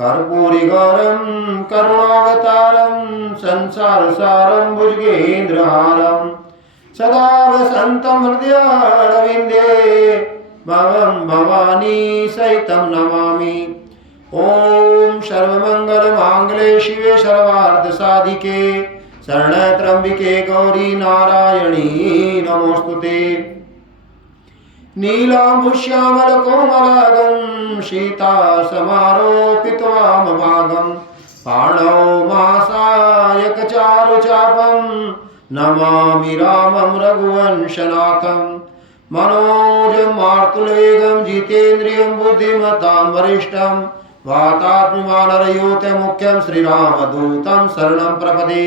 कर्पूरिगौरं करुणावतारं संसारसारं भुजगेन्द्रहारं सदा वसन्तं हृदयारविन्दे भवं भवानी सहितं नमामि। ॐ सर्वमङ्गलमाङ्गल्ये शिवे सर्वार्थसाधिके शरण्ये त्र्यम्बिके गौरी नारायणी नमोस्तुते। नीलाम्बुश्यामलकोमलागं सीतासमारोपित्वामभागं पाणौ मासायकचारुचापं नमामि रामं रघुवंशनाथं। मनोजं मार्तुलवेगं जितेन्द्रियं बुद्धिमतां वरिष्ठं वातात्ममानरयूथमुख्यं श्रीरामदूतं शरणं प्रपदे।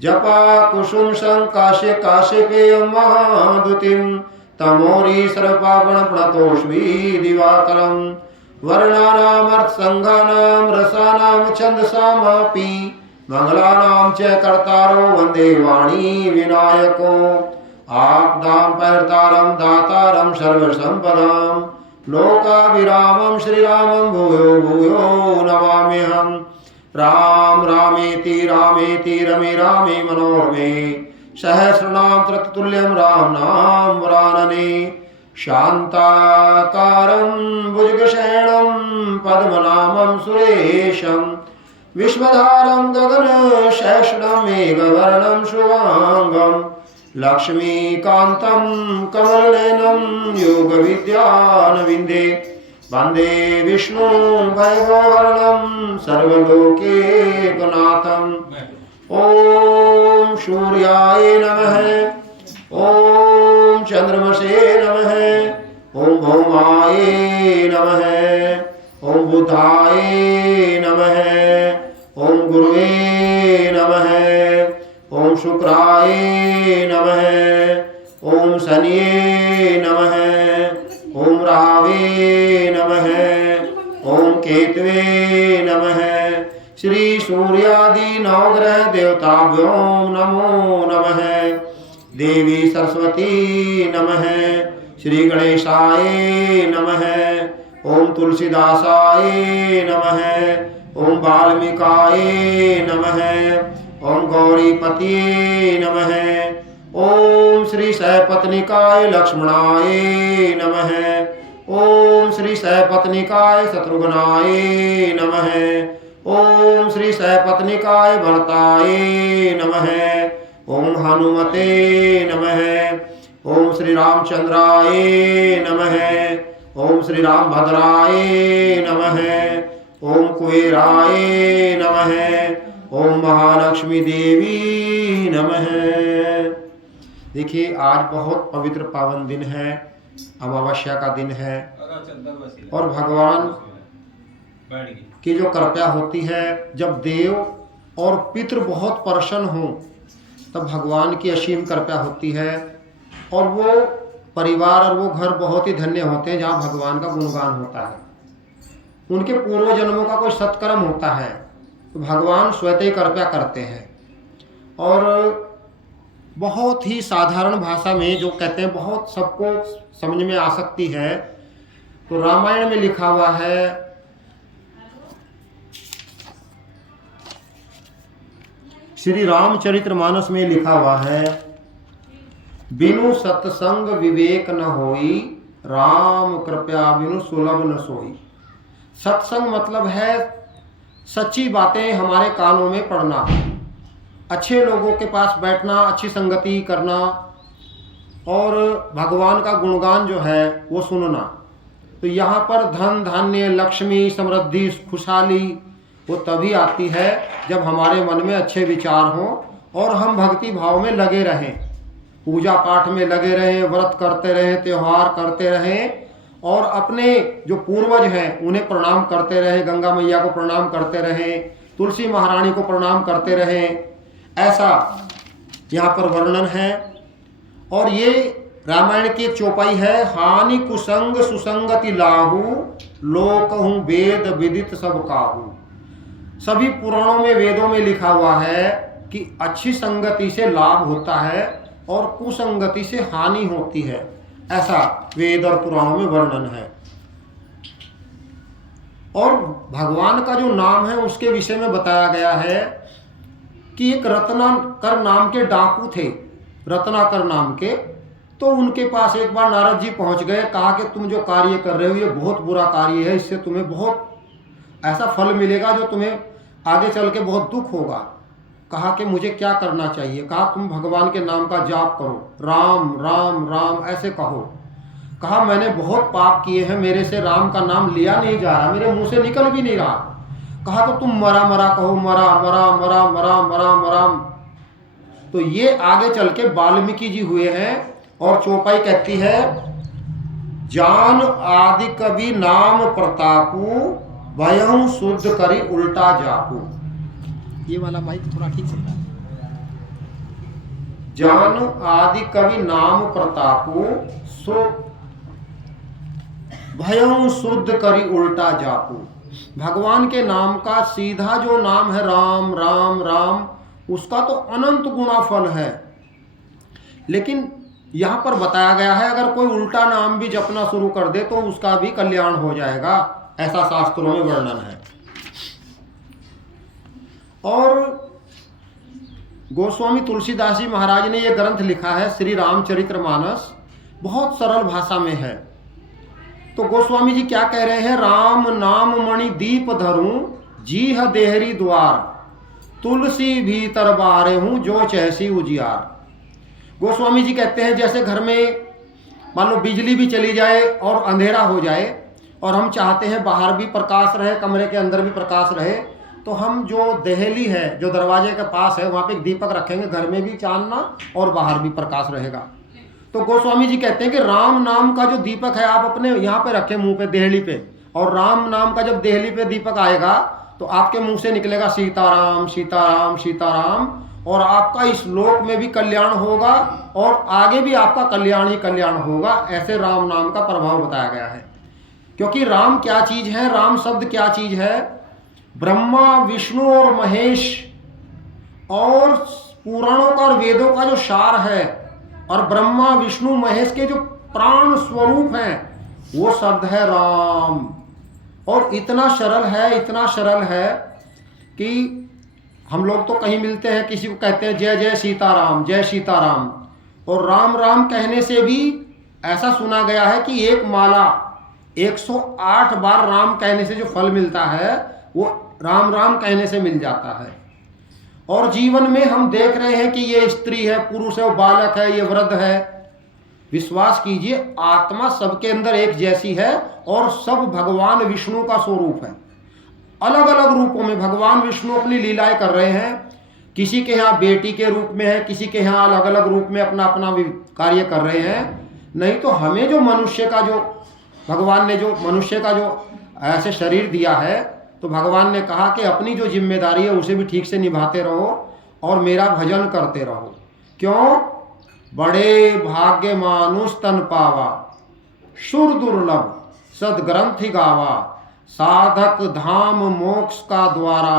जपा कुसुम संकाशे काश्यपेयं महादुतिं तमोरी सर्वपावण प्रणतोष्मी दिवाकरं। वर्णानामर्थसंघानां रसानां छन्दसामपि मंगलानां च कर्तारो वन्दे वाणी विनायको। आपदां परिहर्तारं दातारं सर्वसम्पदां लोकाभिरामं श्रीरामं भूयो भूयो नमाम्यहम्। राम रामेति रामेति रमे रामे मनोरमे सहस्रनाम तत्तुल्यं राम नाम वरानने। शान्ताकारं भुजगशयनं पद्मनाभं सुरेशं विश्वधारं गगनसहस्रं मेघवर्णं शुभांगं लक्ष्मीकान्तं कमलनयनं योगविद्यानविन्दे। वन्दे विष्णु वैभववर्णं सर्वलोकैकनाथं। ॐ सूर्याय नमः, ॐ चन्द्रमसे नमः, ॐ भौमाय नमः, ॐ बुधाय नमः, ॐ गुरुवे नमः, ॐ शुक्राय नमः, ॐ शनिये नमः, ॐ रावे नमः, ॐ केतवे नमः। श्री सूर्यादि नवग्रह देवताभ्यो नमो नमः। देवी सरस्वती नमः। श्री गणेशाय नमः। ॐ तुलसीदासाय नमः। ॐ वाल्मीकाय नमः। ॐ गौरीपतये नमः। ॐ श्री सपत्निकाय लक्ष्मणाय नमः। ॐ श्री सपत्निकाय शत्रुघ्नाय नमः। ॐ श्री सपत्निकाय भरताय नमः। ॐ हनुमते नमः। ॐ श्री रामचंद्राय नमः। ॐ श्री रामभद्राय नमः। ॐ कुबेराय नमः। ॐ महालक्ष्मी देवी नमः। देखिए आज बहुत पवित्र पावन दिन है, अमावस्या का दिन है और भगवान की जो कृपा होती है, जब देव और पितृ बहुत प्रसन्न हों तब भगवान की असीम कृपा होती है और वो परिवार और वो घर बहुत ही धन्य होते हैं जहाँ भगवान का गुणगान होता है। उनके पूर्व जन्मों का कोई सत्कर्म होता है तो भगवान स्वतः ही कृपा करते हैं। और बहुत ही साधारण भाषा में जो कहते हैं बहुत सबको समझ में आ सकती है, तो रामायण में लिखा हुआ है श्री रामचरितमानस में लिखा हुआ है, बिनु सत्संग विवेक न होई, राम कृपया बिनु सुलभ न सोई। सत्संग मतलब है सच्ची बातें हमारे कानों में पढ़ना, अच्छे लोगों के पास बैठना, अच्छी संगति करना और भगवान का गुणगान जो है वो सुनना। तो यहाँ पर धन धान्य लक्ष्मी समृद्धि खुशहाली वो तभी आती है जब हमारे मन में अच्छे विचार हों और हम भक्ति भाव में लगे रहें, पूजा पाठ में लगे रहें, व्रत करते रहें, त्यौहार करते रहें और अपने जो पूर्वज हैं उन्हें प्रणाम करते रहें, गंगा मैया को प्रणाम करते रहें, तुलसी महारानी को प्रणाम करते रहें, ऐसा यहाँ पर वर्णन है। और ये रामायण की एक चौपाई है, हानि कुसंग सुसंगति लाहू, लोकहूँ वेद विदित सब काहू। सभी पुराणों में वेदों में लिखा हुआ है कि अच्छी संगति से लाभ होता है और कुसंगति से हानि होती है, ऐसा वेद और पुराणों में वर्णन है। और भगवान का जो नाम है उसके विषय में बताया गया है कि एक रत्नाकर नाम के डाकू थे, रत्नाकर नाम के। तो उनके पास एक बार नारद जी पहुंच गए, कहा कि तुम जो कार्य कर रहे हो ये बहुत बुरा कार्य है, इससे तुम्हें बहुत ऐसा फल मिलेगा जो तुम्हें आगे चल के बहुत दुख होगा। कहा कि मुझे क्या करना चाहिए? कहा तुम भगवान के नाम का जाप करो, राम राम राम ऐसे कहो। कहा मैंने बहुत पाप किए हैं, मेरे से राम का नाम लिया नहीं जा रहा, मेरे मुंह से निकल भी नहीं रहा। कहा तो तुम मरा मरा कहो, मरा मरा मरा मरा मरा मरा। तो ये आगे चल के वाल्मीकि जी हुए हैं। और चौपाई कहती है, जान आदि कवि नाम प्रतापू, भयहु शुद्ध करी उल्टा जापू। ये वाला माइक थोड़ा ठीक चल रहा है। जान आदि कवि नाम प्रतापू, सो भयहु शुद्ध करी उल्टा जापू। भगवान के नाम का सीधा जो नाम है राम राम राम, उसका तो अनंत गुना फल है। लेकिन यहाँ पर बताया गया है अगर कोई उल्टा नाम भी जपना शुरू कर दे तो उसका भी कल्याण हो जाएगा, ऐसा शास्त्रों में वर्णन है। और गोस्वामी तुलसीदास जी महाराज ने यह ग्रंथ लिखा है श्री रामचरितमानस, बहुत सरल भाषा में है। तो गोस्वामी जी क्या कह रहे हैं, राम नाम मणि दीप धरूं, जीह देहरी द्वार, तुलसी भीतर बारे हूं जो चैसी उजियार। गोस्वामी जी कहते हैं जैसे घर में मान लो बिजली भी चली जाए और अंधेरा हो जाए और हम चाहते हैं बाहर भी प्रकाश रहे, कमरे के अंदर भी प्रकाश रहे, तो हम जो देहली है, जो दरवाजे के पास है, वहाँ पे एक दीपक रखेंगे, घर में भी चांदना और बाहर भी प्रकाश रहेगा। तो गोस्वामी जी कहते हैं कि राम नाम का जो दीपक है आप अपने यहाँ पे रखें, मुंह पे, देहली पे, और राम नाम का जब देहली पे दीपक आएगा तो आपके मुंह से निकलेगा सीताराम सीताराम सीताराम, और आपका इस लोक में भी कल्याण होगा और आगे भी आपका कल्याण ही कल्याण होगा। ऐसे राम नाम का प्रभाव बताया गया है। क्योंकि राम क्या चीज है, राम शब्द क्या चीज है, ब्रह्मा विष्णु और महेश और पुराणों का और वेदों का जो सार है, और ब्रह्मा विष्णु महेश के जो प्राण स्वरूप हैं, वो शब्द है राम। और इतना सरल है, इतना सरल है कि हम लोग तो कहीं मिलते हैं, किसी को कहते हैं जय जय सीताराम, जय सीताराम, और राम राम कहने से भी ऐसा सुना गया है कि एक माला 108 बार राम कहने से जो फल मिलता है वो राम राम कहने से मिल जाता है। और जीवन में हम देख रहे हैं कि ये स्त्री है, पुरुष है, वो बालक है, ये वृद्ध है, विश्वास कीजिए आत्मा सबके अंदर एक जैसी है और सब भगवान विष्णु का स्वरूप है। अलग अलग रूपों में भगवान विष्णु अपनी लीलाएं कर रहे हैं। किसी के यहाँ बेटी के रूप में है, किसी के यहाँ अलग अलग रूप में अपना अपना कार्य कर रहे हैं। नहीं तो हमें जो मनुष्य का जो भगवान ने जो मनुष्य का जो ऐसे शरीर दिया है, तो भगवान ने कहा कि अपनी जो जिम्मेदारी है उसे भी ठीक से निभाते रहो और मेरा भजन करते रहो। क्यों? बड़े भाग्य मानुष तन पावा, सुर दुर्लभ सदग्रंथि गावा, साधक धाम मोक्ष का द्वारा,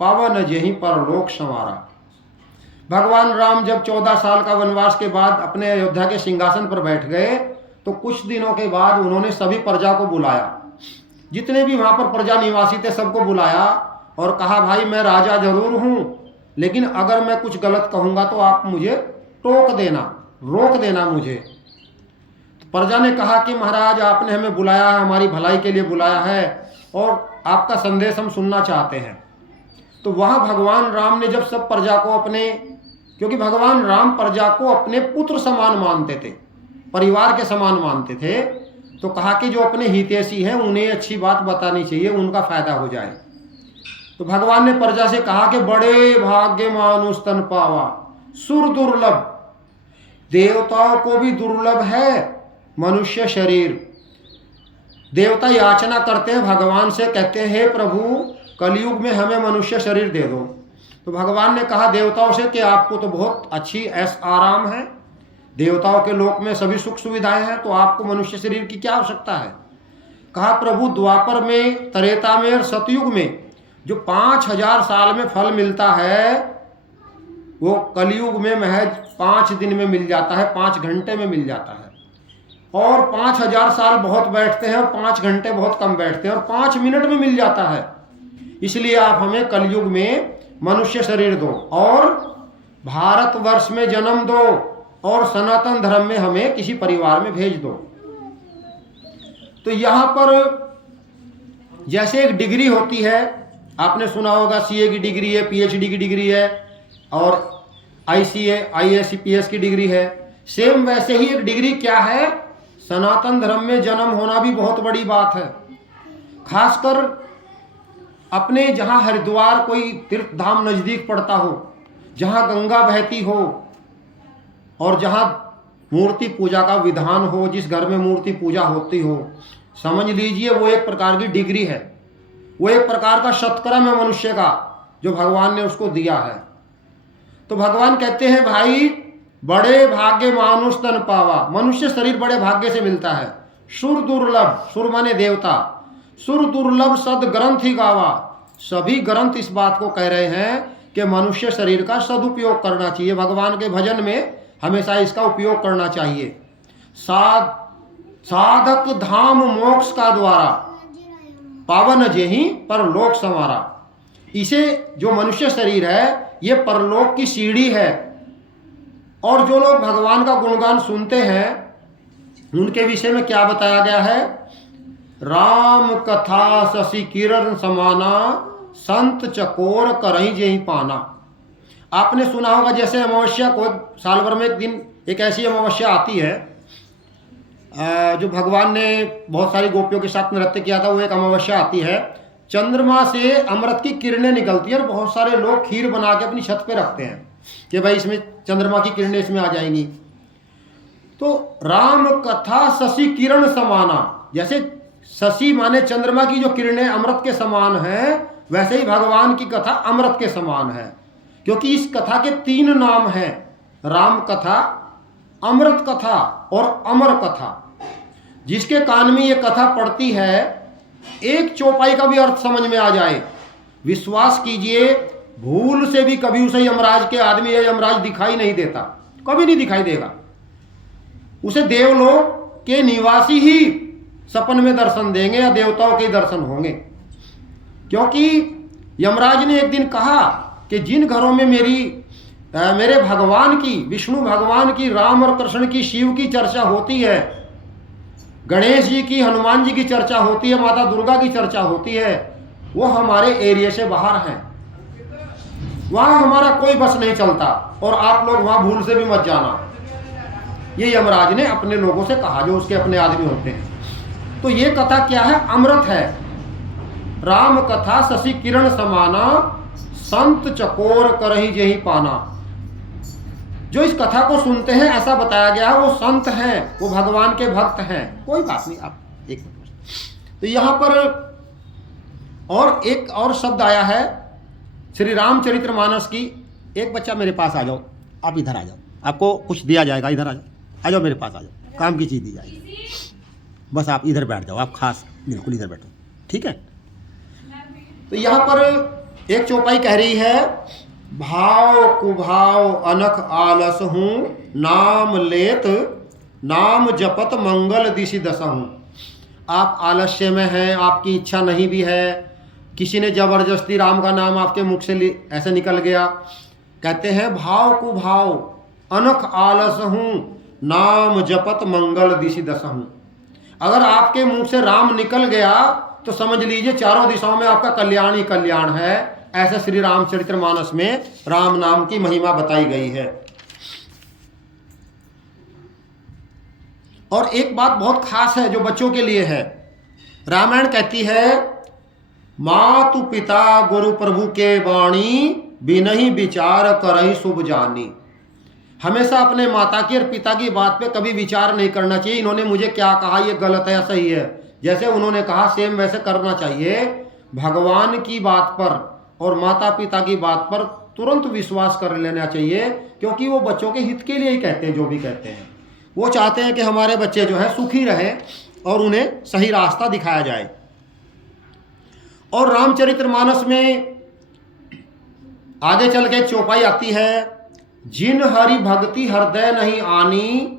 पवन जहीं पर लोक संवारा। भगवान राम जब 14 साल का वनवास के बाद अपने अयोध्या के सिंहासन पर बैठ गए तो कुछ दिनों के बाद उन्होंने सभी प्रजा को बुलाया, जितने भी वहाँ पर प्रजा निवासी थे सबको बुलाया और कहा भाई मैं राजा जरूर हूँ, लेकिन अगर मैं कुछ गलत कहूँगा तो आप मुझे टोक देना, रोक देना मुझे। प्रजा ने कहा कि महाराज आपने हमें बुलाया है, हमारी भलाई के लिए बुलाया है और आपका संदेश हम सुनना चाहते हैं। तो वहाँ भगवान राम ने जब सब प्रजा को अपने, क्योंकि भगवान राम प्रजा को अपने पुत्र समान मानते थे, परिवार के समान मानते थे, तो कहा कि जो अपने हितैषी हैं उन्हें अच्छी बात बतानी चाहिए, उनका फायदा हो जाए। तो भगवान ने प्रजा से कहा कि बड़े भाग्य मानुष तन पावा, सुर दुर्लभ, देवताओं को भी दुर्लभ है मनुष्य शरीर। देवता याचना करते हैं भगवान से, कहते हैं हे प्रभु कलयुग में हमें मनुष्य शरीर दे दो। तो भगवान ने कहा देवताओं से कि आपको तो बहुत अच्छी ऐश आराम है, देवताओं के लोक में सभी सुख सुविधाएं हैं, तो आपको मनुष्य शरीर की क्या आवश्यकता है। कहा प्रभु द्वापर में, त्रेता में और सतयुग में जो 5000 साल में फल मिलता है वो कलयुग में महज 5 दिन में मिल जाता है, 5 घंटे में मिल जाता है। और 5000 साल बहुत बैठते हैं और 5 घंटे बहुत कम बैठते हैं और 5 मिनट में मिल जाता है। इसलिए आप हमें कलयुग में मनुष्य शरीर दो और भारतवर्ष में जन्म दो और सनातन धर्म में हमें किसी परिवार में भेज दो। तो यहाँ पर जैसे एक डिग्री होती है, आपने सुना होगा सीए की डिग्री है, पीएचडी की डिग्री है और आईसीए आईएसपीएस की डिग्री है। सेम वैसे ही एक डिग्री क्या है, सनातन धर्म में जन्म होना भी बहुत बड़ी बात है। खासकर अपने जहाँ हरिद्वार कोई तीर्थ धाम नज़दीक पड़ता हो, जहाँ गंगा बहती हो और जहाँ मूर्ति पूजा का विधान हो, जिस घर में मूर्ति पूजा होती हो, समझ लीजिए वो एक प्रकार की डिग्री है, वो एक प्रकार का सत्कर्म है मनुष्य का जो भगवान ने उसको दिया है। तो भगवान कहते हैं भाई बड़े भाग्य मानुष तन पावा, मनुष्य शरीर बड़े भाग्य से मिलता है। सुर दुर्लभ, सुर माने देवता, सुर दुर्लभ सद ग्रंथ ही गावा। सभी ग्रंथ इस बात को कह रहे हैं कि मनुष्य शरीर का सदुपयोग करना चाहिए, भगवान के भजन में हमेशा इसका उपयोग करना चाहिए। साधक धाम मोक्ष का द्वारा पावन जेहि परलोक संवारा। इसे जो मनुष्य शरीर है ये परलोक की सीढ़ी है। और जो लोग भगवान का गुणगान सुनते हैं उनके विषय में क्या बताया गया है, राम कथा शशि किरण समाना संत चकोर करही जेहि पाना। आपने सुना होगा जैसे अमावस्या को साल भर में एक दिन एक ऐसी अमावस्या आती है जो भगवान ने बहुत सारी गोपियों के साथ नृत्य किया था, वो एक अमावस्या आती है। चंद्रमा से अमृत की किरणें निकलती है और बहुत सारे लोग खीर बना के अपनी छत पे रखते हैं कि भाई इसमें चंद्रमा की किरणें इसमें आ जाएंगी। तो राम कथा शशि किरण समाना, जैसे शशि माने चंद्रमा की जो किरणें अमृत के समान है, वैसे ही भगवान की कथा अमृत के समान है। क्योंकि इस कथा के 3 नाम हैं, राम कथा, अमृत कथा और अमर कथा। जिसके कान में ये कथा पड़ती है एक चौपाई का भी अर्थ समझ में आ जाए, विश्वास कीजिए भूल से भी कभी उसे यमराज के आदमी या यमराज दिखाई नहीं देता, कभी नहीं दिखाई देगा। उसे देवलोक के निवासी ही सपन में दर्शन देंगे या देवताओं के दर्शन होंगे। क्योंकि यमराज ने एक दिन कहा कि जिन घरों में मेरे भगवान की, विष्णु भगवान की, राम और कृष्ण की, शिव की चर्चा होती है, गणेश जी की, हनुमान जी की चर्चा होती है, माता दुर्गा की चर्चा होती है, वो हमारे एरिया से बाहर हैं, वहाँ हमारा कोई बस नहीं चलता और आप लोग वहाँ भूल से भी मत जाना। ये यमराज ने अपने लोगों से कहा जो उसके अपने आदमी होते हैं। तो ये कथा क्या है, अमृत है। राम कथा शशि किरण समाना संत चकोर करही जेहि पाना। जो इस कथा को सुनते हैं ऐसा बताया गया है वो संत हैं, वो भगवान के भक्त हैं। कोई बात नहीं, आप एक तो यहाँ पर और एक और शब्द आया है श्री रामचरितमानस की। एक बच्चा मेरे पास आ जाओ, आप इधर आ जाओ, आपको कुछ दिया जाएगा, इधर आ जाओ मेरे पास आ जाओ, काम की चीज़ दी जाएगी। बस आप इधर बैठ जाओ, आप खास बिल्कुल इधर बैठो, ठीक है। तो यहाँ पर एक चौपाई कह रही है, भाव कुभाव अनख आलस हूँ, नाम लेत नाम जपत मंगल दिशि दशा हूँ। आप आलस्य में हैं, आपकी इच्छा नहीं भी है, किसी ने जबरदस्ती राम का नाम आपके मुख से ऐसे निकल गया। कहते हैं भाव कुभाव अनख आलस हूँ, नाम जपत मंगल दिशि दशा हूँ। अगर आपके मुंह से राम निकल गया तो समझ लीजिए चारों दिशाओं में आपका कल्याण ही कल्याण है। ऐसे श्री रामचरितमानस में राम नाम की महिमा बताई गई है। और एक बात बहुत खास है जो बच्चों के लिए है। रामायण कहती है, मातु पिता गुरु प्रभु के वाणी, बिनहि विचार करहि शुभ जानी। हमेशा अपने माता की और पिता की बात पे कभी विचार नहीं करना चाहिए, इन्होंने मुझे क्या कहा, ये गलत है या सही है। जैसे उन्होंने कहा सेम वैसे करना चाहिए। भगवान की बात पर और माता पिता की बात पर तुरंत विश्वास कर लेना चाहिए, क्योंकि वो बच्चों के हित के लिए ही कहते हैं जो भी कहते हैं। वो चाहते हैं कि हमारे बच्चे जो है सुखी रहें और उन्हें सही रास्ता दिखाया जाए। और रामचरितमानस में आगे चल के चौपाई आती है, जिन हरि भक्ति हृदय नहीं आनी,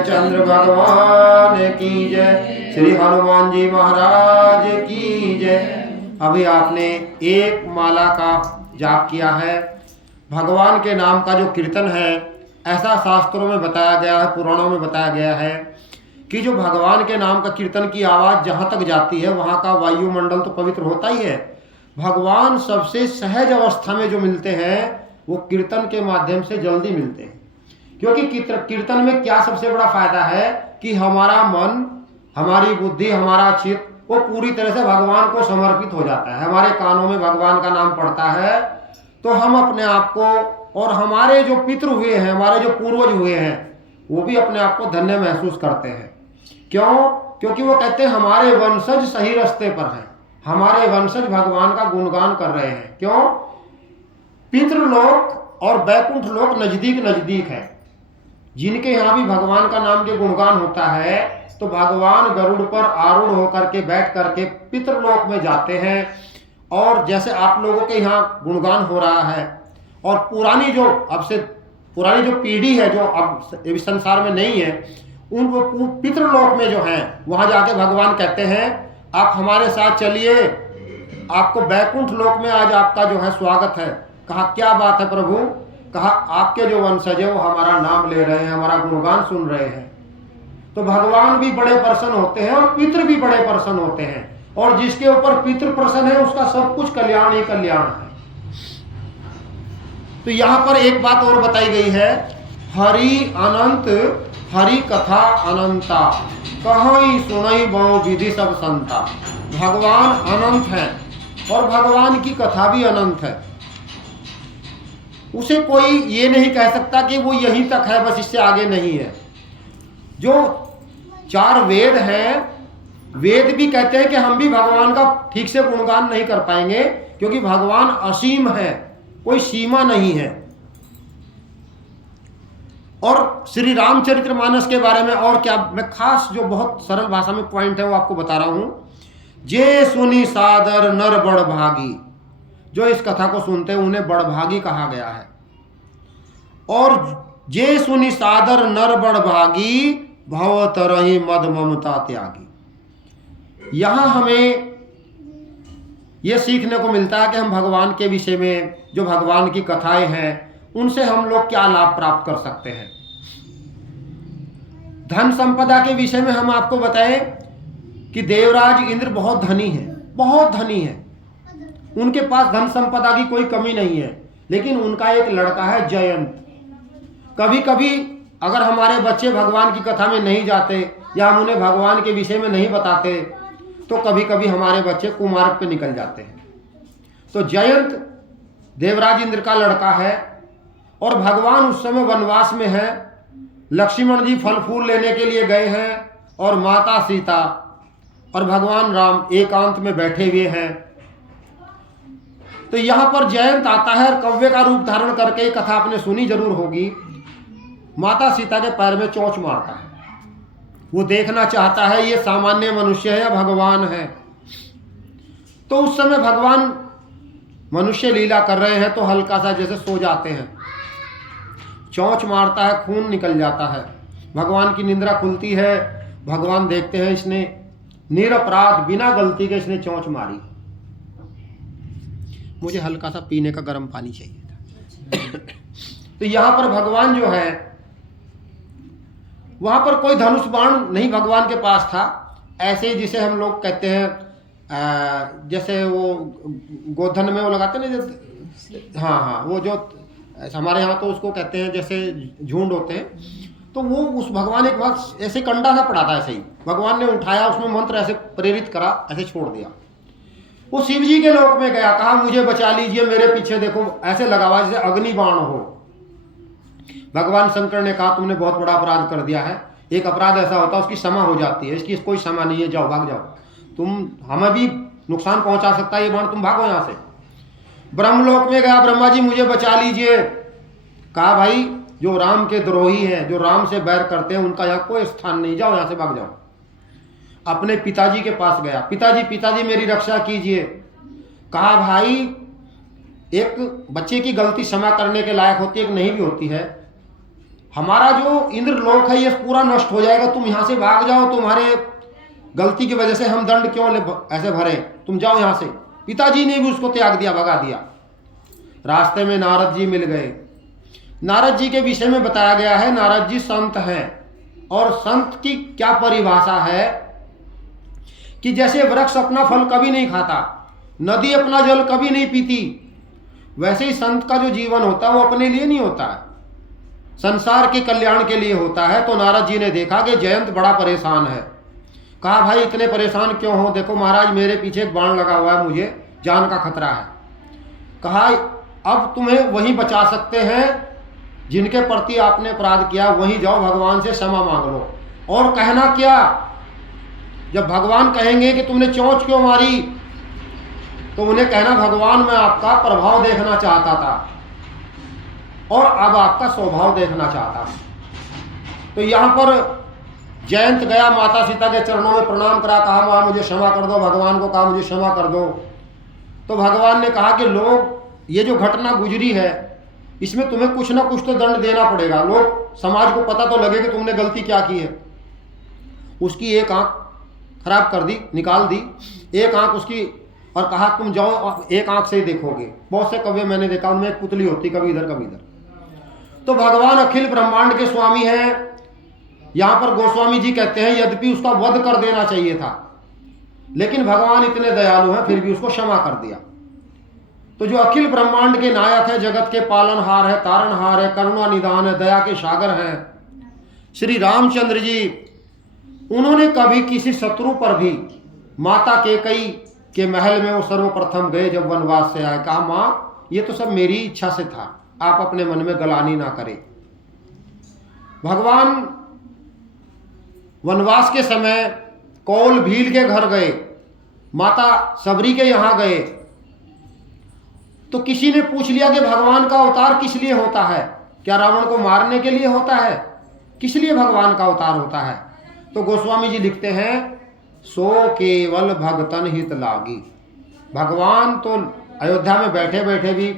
रामचंद्र भगवान की जय, श्री हनुमान जी महाराज की जय। अभी आपने एक माला का जाप किया है। भगवान के नाम का जो कीर्तन है, ऐसा शास्त्रों में बताया गया है, पुराणों में बताया गया है कि जो भगवान के नाम का कीर्तन की आवाज़ जहाँ तक जाती है वहाँ का वायुमंडल तो पवित्र होता ही है। भगवान सबसे सहज अवस्था में जो मिलते हैं वो कीर्तन के माध्यम से जल्दी मिलते हैं, क्योंकि कीर्तन में क्या सबसे बड़ा फायदा है कि हमारा मन, हमारी बुद्धि, हमारा चित्त वो पूरी तरह से भगवान को समर्पित हो जाता है। हमारे कानों में भगवान का नाम पड़ता है तो हम अपने आप को, और हमारे जो पितृ हुए हैं, हमारे जो पूर्वज हुए हैं, वो भी अपने आप को धन्य महसूस करते हैं। क्यों? क्योंकि वो कहते हैं हमारे वंशज सही रास्ते पर हैं, हमारे वंशज भगवान का गुणगान कर रहे हैं। क्यों? पितृलोक और वैकुंठ लोक नजदीक नजदीक है। जिनके यहाँ भी भगवान का नाम के गुणगान होता है तो भगवान गरुड़ पर आरूढ़ होकर के बैठ करके पितृलोक में जाते हैं। और जैसे आप लोगों के यहाँ गुणगान हो रहा है, और पुरानी जो पीढ़ी है जो अब इस संसार में नहीं है, उन पितृलोक में जो हैं वहाँ जाके भगवान कहते हैं आप हमारे साथ चलिए, आपको वैकुंठ लोक में आज आपका जो है स्वागत है। कहा क्या बात है प्रभु? कहा आपके जो वंशज है वो हमारा नाम ले रहे हैं, हमारा गुणगान सुन रहे हैं। तो भगवान भी बड़े प्रसन्न होते हैं और पितृ भी बड़े प्रसन्न होते हैं, और जिसके ऊपर पितृ प्रसन्न है उसका सब कुछ कल्याण ही कल्याण है। तो यहाँ पर एक बात और बताई गई है, हरि अनंत हरि कथा अनंता, कहीं सुनई बहु विधि सब संता। भगवान अनंत है और भगवान की कथा भी अनंत है। उसे कोई ये नहीं कह सकता कि वो यहीं तक है, बस इससे आगे नहीं है। जो 4 वेद हैं, वेद भी कहते हैं कि हम भी भगवान का ठीक से गुणगान नहीं कर पाएंगे, क्योंकि भगवान असीम है, कोई सीमा नहीं है। और श्री रामचरितमानस के बारे में और क्या, मैं खास जो बहुत सरल भाषा में पॉइंट है वो आपको बता रहा हूं। जे सुनी सादर नर बड़ भागी, जो इस कथा को सुनते हैं उन्हें बड़भागी कहा गया है। और जे सुनी सादर नर बड़ भागी, भव तरहि मद ममता त्यागी। यहाँ हमें यह सीखने को मिलता है कि हम भगवान के विषय में, जो भगवान की कथाएं हैं, उनसे हम लोग क्या लाभ प्राप्त कर सकते हैं। धन संपदा के विषय में हम आपको बताएं कि देवराज इंद्र बहुत धनी है, बहुत धनी है, उनके पास धन संपदा की कोई कमी नहीं है, लेकिन उनका एक लड़का है जयंत। कभी कभी अगर हमारे बच्चे भगवान की कथा में नहीं जाते या हम उन्हें भगवान के विषय में नहीं बताते तो कभी कभी हमारे बच्चे कुमार्ग पे निकल जाते हैं। तो जयंत देवराज इंद्र का लड़का है और भगवान उस समय वनवास में है। लक्ष्मण जी फल फूल लेने के लिए गए हैं और माता सीता और भगवान राम एकांत में बैठे हुए हैं। तो यहाँ पर जयंत आता है और कव्य का रूप धारण करके, ये कथा आपने सुनी जरूर होगी, माता सीता के पैर में चोंच मारता है। वो देखना चाहता है ये सामान्य मनुष्य है या भगवान है। तो उस समय भगवान मनुष्य लीला कर रहे हैं तो हल्का सा जैसे सो जाते हैं, चोंच मारता है, खून निकल जाता है। भगवान की निंद्रा खुलती है, भगवान देखते हैं इसने निरपराध बिना गलती के इसने चोंच मारी, मुझे हल्का सा पीने का गर्म पानी चाहिए था। तो यहाँ पर भगवान जो है, वहाँ पर कोई धनुष बाण नहीं भगवान के पास था। ऐसे ही जिसे हम लोग कहते हैं, जैसे वो गोधन में वो लगाते ना, हाँ, वो जो हमारे यहाँ तो उसको कहते हैं जैसे झुंड होते हैं, तो वो उस भगवान एक वक्त ऐसे कंडा सा पड़ा था, ऐसे ही भगवान ने उठाया, उसमें मंत्र ऐसे प्रेरित करा, ऐसे छोड़ दिया। वो शिव जी के लोक में गया, कहा मुझे बचा लीजिए, मेरे पीछे देखो, ऐसे लगा हुआ जैसे अग्नि बाण हो। भगवान शंकर ने कहा तुमने बहुत बड़ा अपराध कर दिया है, एक अपराध ऐसा होता है उसकी क्षमा हो जाती है, इसकी कोई क्षमा नहीं है, जाओ भाग जाओ, तुम हमें भी नुकसान पहुंचा सकता है ये बाण, तुम भागो यहाँ से। ब्रह्मलोक में गया, ब्रह्मा जी मुझे बचा लीजिए। कहा भाई जो राम के द्रोही हैं, जो राम से बैर करते हैं, उनका यहाँ कोई स्थान नहीं, जाओ यहाँ से भाग जाओ। अपने पिताजी के पास गया, पिताजी मेरी रक्षा कीजिए। कहा भाई एक बच्चे की गलती क्षमा करने के लायक होती है, एक नहीं भी होती है। हमारा जो इंद्रलोक है ये पूरा नष्ट हो जाएगा, तुम यहाँ से भाग जाओ, तुम्हारे गलती की वजह से हम दंड क्यों ऐसे भरे, तुम जाओ यहाँ से। पिताजी ने भी उसको त्याग दिया, भगा दिया। रास्ते में नारद जी मिल गए। नारद जी के विषय में बताया गया है, नारद जी संत हैं, और संत की क्या परिभाषा है कि जैसे वृक्ष अपना फल कभी नहीं खाता, नदी अपना जल कभी नहीं पीती, वैसे ही संत का जो जीवन होता है वो अपने लिए नहीं होता है, संसार के कल्याण के लिए होता है। तो नारद जी ने देखा कि जयंत बड़ा परेशान है। कहा भाई इतने परेशान क्यों हो? देखो महाराज मेरे पीछे एक बाण लगा हुआ है, मुझे जान का खतरा है। कहा अब तुम्हें वही बचा सकते हैं जिनके प्रति आपने अपराध किया, वहीं जाओ भगवान से क्षमा मांग लो। और कहना क्या, जब भगवान कहेंगे कि तुमने चोंच क्यों मारी, तो उन्हें कहना भगवान मैं आपका प्रभाव देखना चाहता था और अब आपका स्वभाव देखना चाहता हूं। तो यहाँ पर जयंत गया, माता सीता के चरणों में प्रणाम करा, कहा मां मुझे क्षमा कर दो, भगवान को कहा मुझे क्षमा कर दो। तो भगवान ने कहा कि लोग ये जो घटना गुजरी है इसमें तुम्हें कुछ ना कुछ तो दंड देना पड़ेगा, लोग समाज को पता तो लगे कि तुमने गलती क्या की है। उसकी एक आंख खराब कर दी, निकाल दी एक आंख उसकी, और कहा तुम जाओ एक आंख से ही देखोगे। बहुत से कव्य मैंने देखा, उनमें एक पुतली होती, कभी इधर कभी इधर। तो भगवान अखिल ब्रह्मांड के स्वामी हैं। यहाँ पर गोस्वामी जी कहते हैं यद्यपि उसका वध कर देना चाहिए था, लेकिन भगवान इतने दयालु हैं फिर भी उसको क्षमा कर दिया। तो जो अखिल ब्रह्मांड के नायक है, जगत के पालनहार है, तारणहार है, करुणा निदान है, दया के सागर हैं श्री रामचंद्र जी, उन्होंने कभी किसी शत्रु पर भी, माता कैकेयी के महल में वो सर्वप्रथम गए जब वनवास से आए, कहा माँ ये तो सब मेरी इच्छा से था, आप अपने मन में गलानी ना करें। भगवान वनवास के समय कौल भील के घर गए, माता सबरी के यहाँ गए, तो किसी ने पूछ लिया कि भगवान का अवतार किस लिए होता है? क्या रावण को मारने के लिए होता है? किस लिए भगवान का अवतार होता है? तो गोस्वामी जी लिखते हैं सो केवल भगतन हित लागी। भगवान तो अयोध्या में बैठे बैठे भी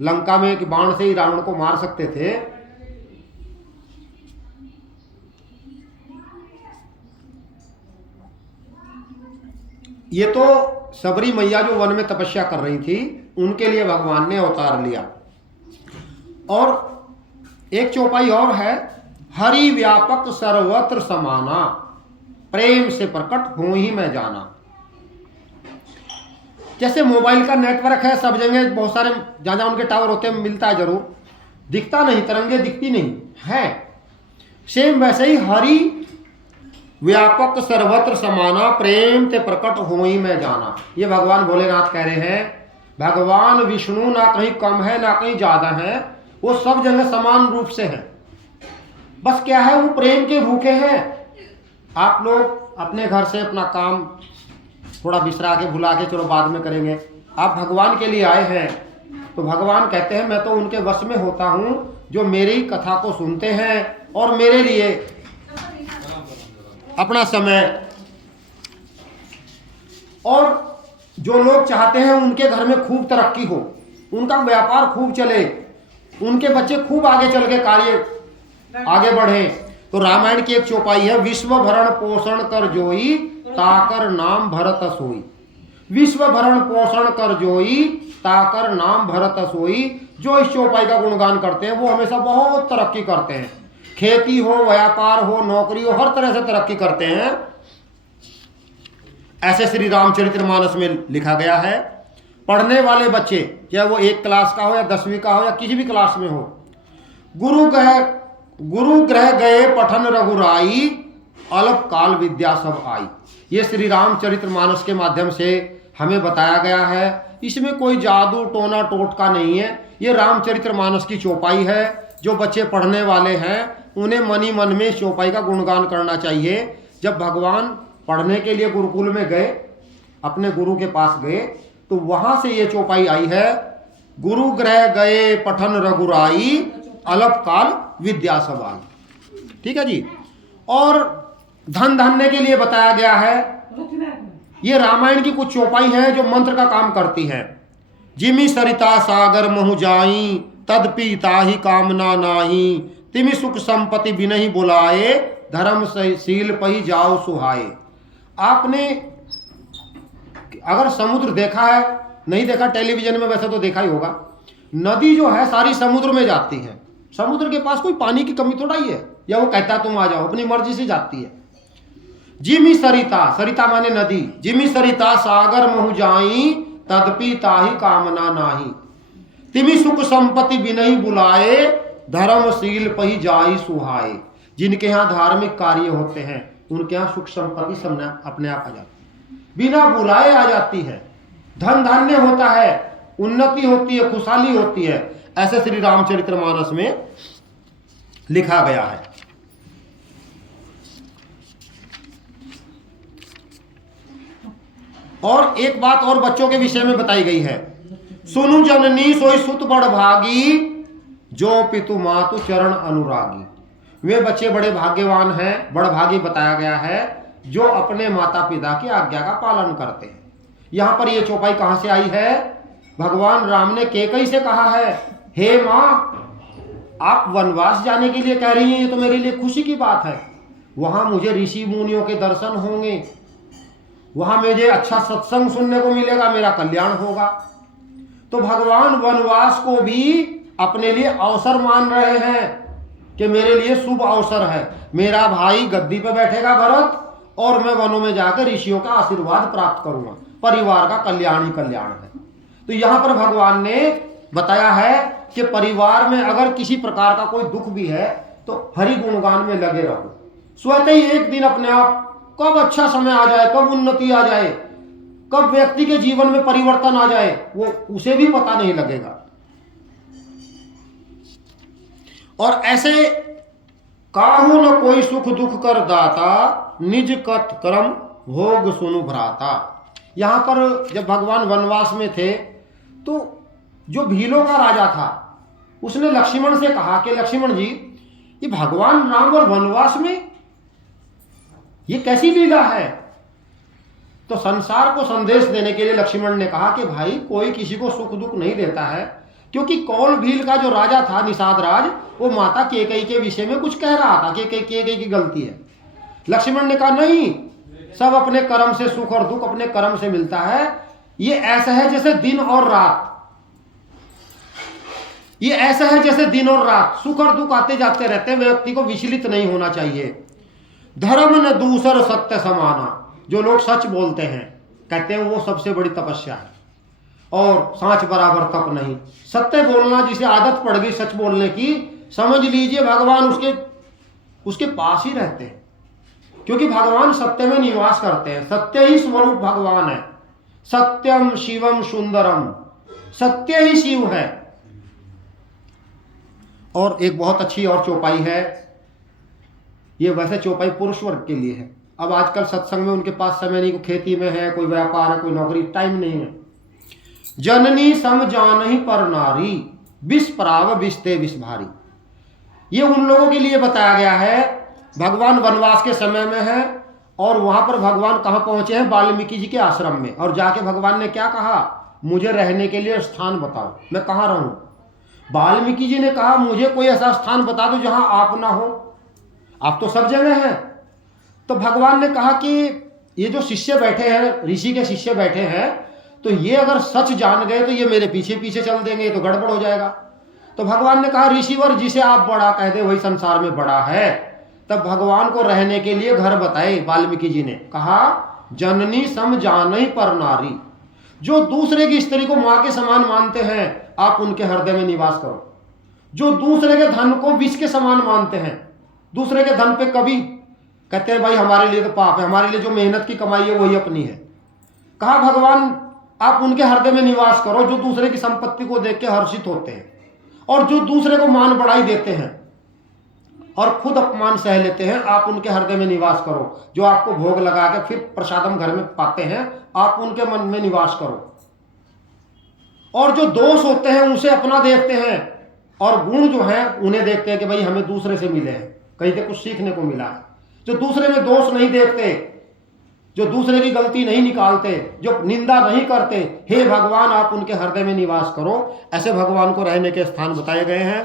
लंका में एक बाण से ही रावण को मार सकते थे। ये तो सबरी मैया जो वन में तपस्या कर रही थी, उनके लिए भगवान ने अवतार लिया। और एक चौपाई और है, हरि व्यापक सर्वत्र समाना, प्रेम से प्रकट हो ही मैं जाना। जैसे मोबाइल का नेटवर्क है, सब जगह बहुत सारे जहाँ जहाँ उनके टावर होते हैं मिलता है जरूर, दिखता नहीं, तरंगे दिखती नहीं है, सेम वैसे ही हरि व्यापक सर्वत्र समाना, प्रेम ते प्रकट हो ही मैं जाना। ये भगवान भोलेनाथ कह रहे हैं। भगवान विष्णु ना कहीं कम है ना कहीं ज्यादा है, वो सब जगह समान रूप से है। बस क्या है, वो प्रेम के भूखे हैं। आप लोग अपने घर से अपना काम थोड़ा बिसरा के भुला के चलो बाद में करेंगे, आप भगवान के लिए आए हैं, तो भगवान कहते हैं मैं तो उनके वश में होता हूं जो मेरी कथा को सुनते हैं और मेरे लिए अपना समय, और जो लोग चाहते हैं उनके घर में खूब तरक्की हो, उनका व्यापार खूब चले, उनके बच्चे खूब आगे चल के कार्य आगे बढ़े। तो रामायण की एक चौपाई है, विश्व भरण पोषण कर जोई ताकर नाम भरत सोई। विश्व भरण पोषण कर जोई ताकर नाम भरत सोई। जो इस चौपाई का गुणगान करते हैं वो हमेशा बहुत तरक्की करते हैं, खेती हो, व्यापार हो, नौकरी हो, हर तरह से तरक्की करते हैं। ऐसे श्री रामचरितमानस में लिखा गया है। पढ़ने वाले बच्चे, चाहे वो 1 क्लास का हो या 10वीं का हो या किसी भी क्लास में हो, गुरु ग्रह गए पठन रघुराई, अल्प काल विद्या सब आई। ये श्री रामचरितमानस के माध्यम से हमें बताया गया है। इसमें कोई जादू टोना टोटका नहीं है, ये रामचरितमानस की चौपाई है। जो बच्चे पढ़ने वाले हैं उन्हें मन ही मन में चौपाई का गुणगान करना चाहिए। जब भगवान पढ़ने के लिए गुरुकुल में गए, अपने गुरु के पास गए, तो वहां से ये चौपाई आई है, गुरु ग्रह गए पठन रघुराई, अल्प काल विद्या सब आई। ठीक है जी। और धन धान्य के लिए बताया गया है। ये रामायण की कुछ चौपाई हैं जो मंत्र का काम करती हैं। जिमि सरिता सागर महु जाई, तद पीता ही कामना नाही, तिमि सुख संपत्ति बिनहि बुलाए, धर्मशील पही जाओ सुहाए। आपने अगर समुद्र देखा है, नहीं देखा टेलीविजन में, वैसे तो देखा ही होगा, नदी जो है सारी समुद्र में जाती है। समुद्र के पास कोई पानी की कमी थोड़ा ही है, या वो कहता तुम आ जाओ, अपनी मर्जी से जाती है। जिमि सरिता, सरिता माने नदी, जिमि सरिता सागर महु जाई, तदपि ताहि कामना नाही। तिमि सुख संपत्ति बिनहि बुलाए, धर्मशील पही जाई सुहाए। जिनके यहाँ धार्मिक कार्य होते हैं उनके यहाँ सुख संपत्ति सब अपने आप आ जाती है, बिना बुलाए आ जाती है। धन धान्य होता है, उन्नति होती है, खुशहाली होती है। ऐसे श्री रामचरितमानस में लिखा गया है। और एक बात और बच्चों के विषय में बताई गई है, सुनु जननी सोई सुत बड़ भागी, जो पितु मातु चरण अनुरागी। वे बच्चे बड़े भाग्यवान हैं, बड़ भागी बताया गया है, जो अपने माता पिता की आज्ञा का पालन करते हैं। यहां पर ये चौपाई कहां से आई है? भगवान राम ने कैकेयी से कहा है, हे मां, आप वनवास जाने के लिए कह रही हैं, ये तो मेरे लिए खुशी की बात है। वहां मुझे ऋषि मुनियों के दर्शन होंगे, वहां मुझे अच्छा सत्संग सुनने को मिलेगा, मेरा कल्याण होगा। तो भगवान वनवास को भी अपने लिए अवसर मान रहे हैं कि मेरे लिए शुभ अवसर है। मेरा भाई गद्दी पे बैठेगा भरत, और मैं वनों में जाकर ऋषियों का आशीर्वाद प्राप्त करूंगा, परिवार का कल्याण ही कल्याण है। तो यहां पर भगवान ने बताया है कि परिवार में अगर किसी प्रकार का कोई दुख भी है तो हरि गुणगान में लगे रहो। स्वतः ही एक दिन अपने आप कब अच्छा समय आ जाए, कब उन्नति आ जाए, कब व्यक्ति के जीवन में परिवर्तन आ जाए, वो उसे भी पता नहीं लगेगा। और ऐसे काहू न कोई सुख दुख कर दाता, निज कत कर्म भोग सुनु भ्राता। यहां पर जब भगवान वनवास में थे तो जो भीलों का राजा था उसने लक्ष्मण से कहा कि लक्ष्मण जी, ये भगवान राम और वनवास में ये कैसी लीला है? तो संसार को संदेश देने के लिए लक्ष्मण ने कहा कि भाई, कोई किसी को सुख दुख नहीं देता है, क्योंकि कौल भील का जो राजा था निषाद राज, वो माता कैकेयी के विषय में कुछ कह रहा था कि कैकेयी की गलती है। लक्ष्मण ने कहा नहीं, सब अपने कर्म से, सुख और दुख अपने कर्म से मिलता है। ये ऐसा है जैसे दिन और रात, ये ऐसा है जैसे दिन और रात, सुख और दुख आते जाते रहते हैं, व्यक्ति को विचलित नहीं होना चाहिए। धर्म न दूसर सत्य समाना, जो लोग सच बोलते हैं कहते हैं वो सबसे बड़ी तपस्या है, और सांच बराबर तप नहीं। सत्य बोलना, जिसे आदत पड़ गई सच बोलने की, समझ लीजिए भगवान उसके पास ही रहते हैं, क्योंकि भगवान सत्य में निवास करते हैं। सत्य ही स्वरूप भगवान है। सत्यम शिवम सुंदरम, सत्य ही शिव है। और एक बहुत अच्छी और चौपाई है, ये वैसे चौपाई पुरुष वर्ग के लिए है। अब आजकल सत्संग में उनके पास समय नहीं, कोई खेती में है, कोई व्यापार है, कोई नौकरी, टाइम नहीं है। जननी सम जानहि पर नारी, विष पराव विषते विष भारी। ये उन लोगों के लिए बताया गया है, भगवान वनवास के समय में है, और वहां पर भगवान कहाँ पहुंचे हैं? वाल्मीकि जी के आश्रम में। और जाके भगवान ने क्या कहा? मुझे रहने के लिए स्थान बताओ, मैं कहाँ रहूं? वाल्मीकि जी ने कहा मुझे कोई ऐसा स्थान बता दो जहां आप ना हो, आप तो सब जगह हैं। तो भगवान ने कहा कि ये जो शिष्य बैठे हैं, ऋषि के शिष्य बैठे हैं, तो ये अगर सच जान गए तो ये मेरे पीछे पीछे चल देंगे, तो गड़बड़ हो जाएगा। तो भगवान ने कहा ऋषिवर, जिसे आप बड़ा कह दे वही संसार में बड़ा है। तब भगवान को रहने के लिए घर बताए वाल्मीकि जी ने। कहा जननी सम जानहि पर नारी, जो दूसरे की स्त्री को मां के समान मानते हैं आप उनके हृदय में निवास करो। जो दूसरे के धन को विष के समान मानते हैं, दूसरे के धन पे कभी कहते हैं भाई हमारे लिए तो पाप है, हमारे लिए जो मेहनत की कमाई है वही अपनी है। कहा भगवान आप उनके हृदय में निवास करो जो दूसरे की संपत्ति को देख के हर्षित होते हैं, और जो दूसरे को मान बढ़ाई देते हैं और खुद अपमान सह लेते हैं, आप उनके हृदय में निवास करो। जो आपको भोग लगा के फिर प्रसादम घर में पाते हैं, आप उनके मन में निवास करो। और जो दोष होते हैं उसे अपना देखते हैं, और गुण जो हैं उन्हें देखते हैं कि भाई हमें दूसरे से मिले हैं, कहीं से कुछ सीखने को मिला है। जो दूसरे में दोष नहीं देखते, जो दूसरे की गलती नहीं निकालते, जो निंदा नहीं करते, हे भगवान आप उनके हृदय में निवास करो। ऐसे भगवान को रहने के स्थान बताए गए हैं।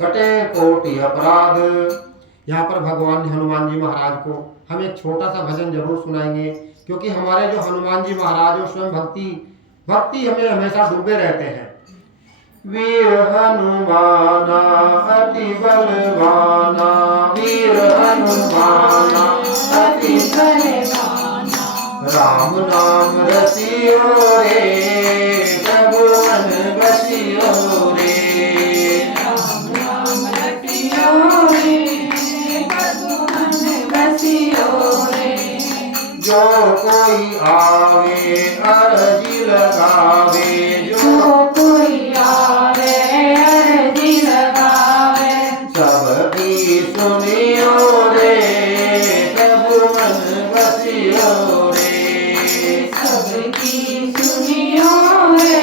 कटे कोटि अपराध। यहाँ पर भगवान हनुमान जी महाराज को हम एक छोटा सा भजन जरूर सुनाएंगे, क्योंकि हमारे जो हनुमान जी महाराज स्वयं भक्ति हमें हमेशा डूबे रहते हैं। वीर हनुमाना अति बलवाना, वीर हनुमाना अति बलवाना, राम नाम रसियो रे, प्रभु मन बसियो रे, राम नाम रसियो रे, प्रभु मन बसियो रे। जो कोई आवे अर्जी लगावे, जो कोई आवे अर्जी लगावे, सबकी सुनियो रे, प्रभु मन बसियो रे, सबकी सुनियो रे,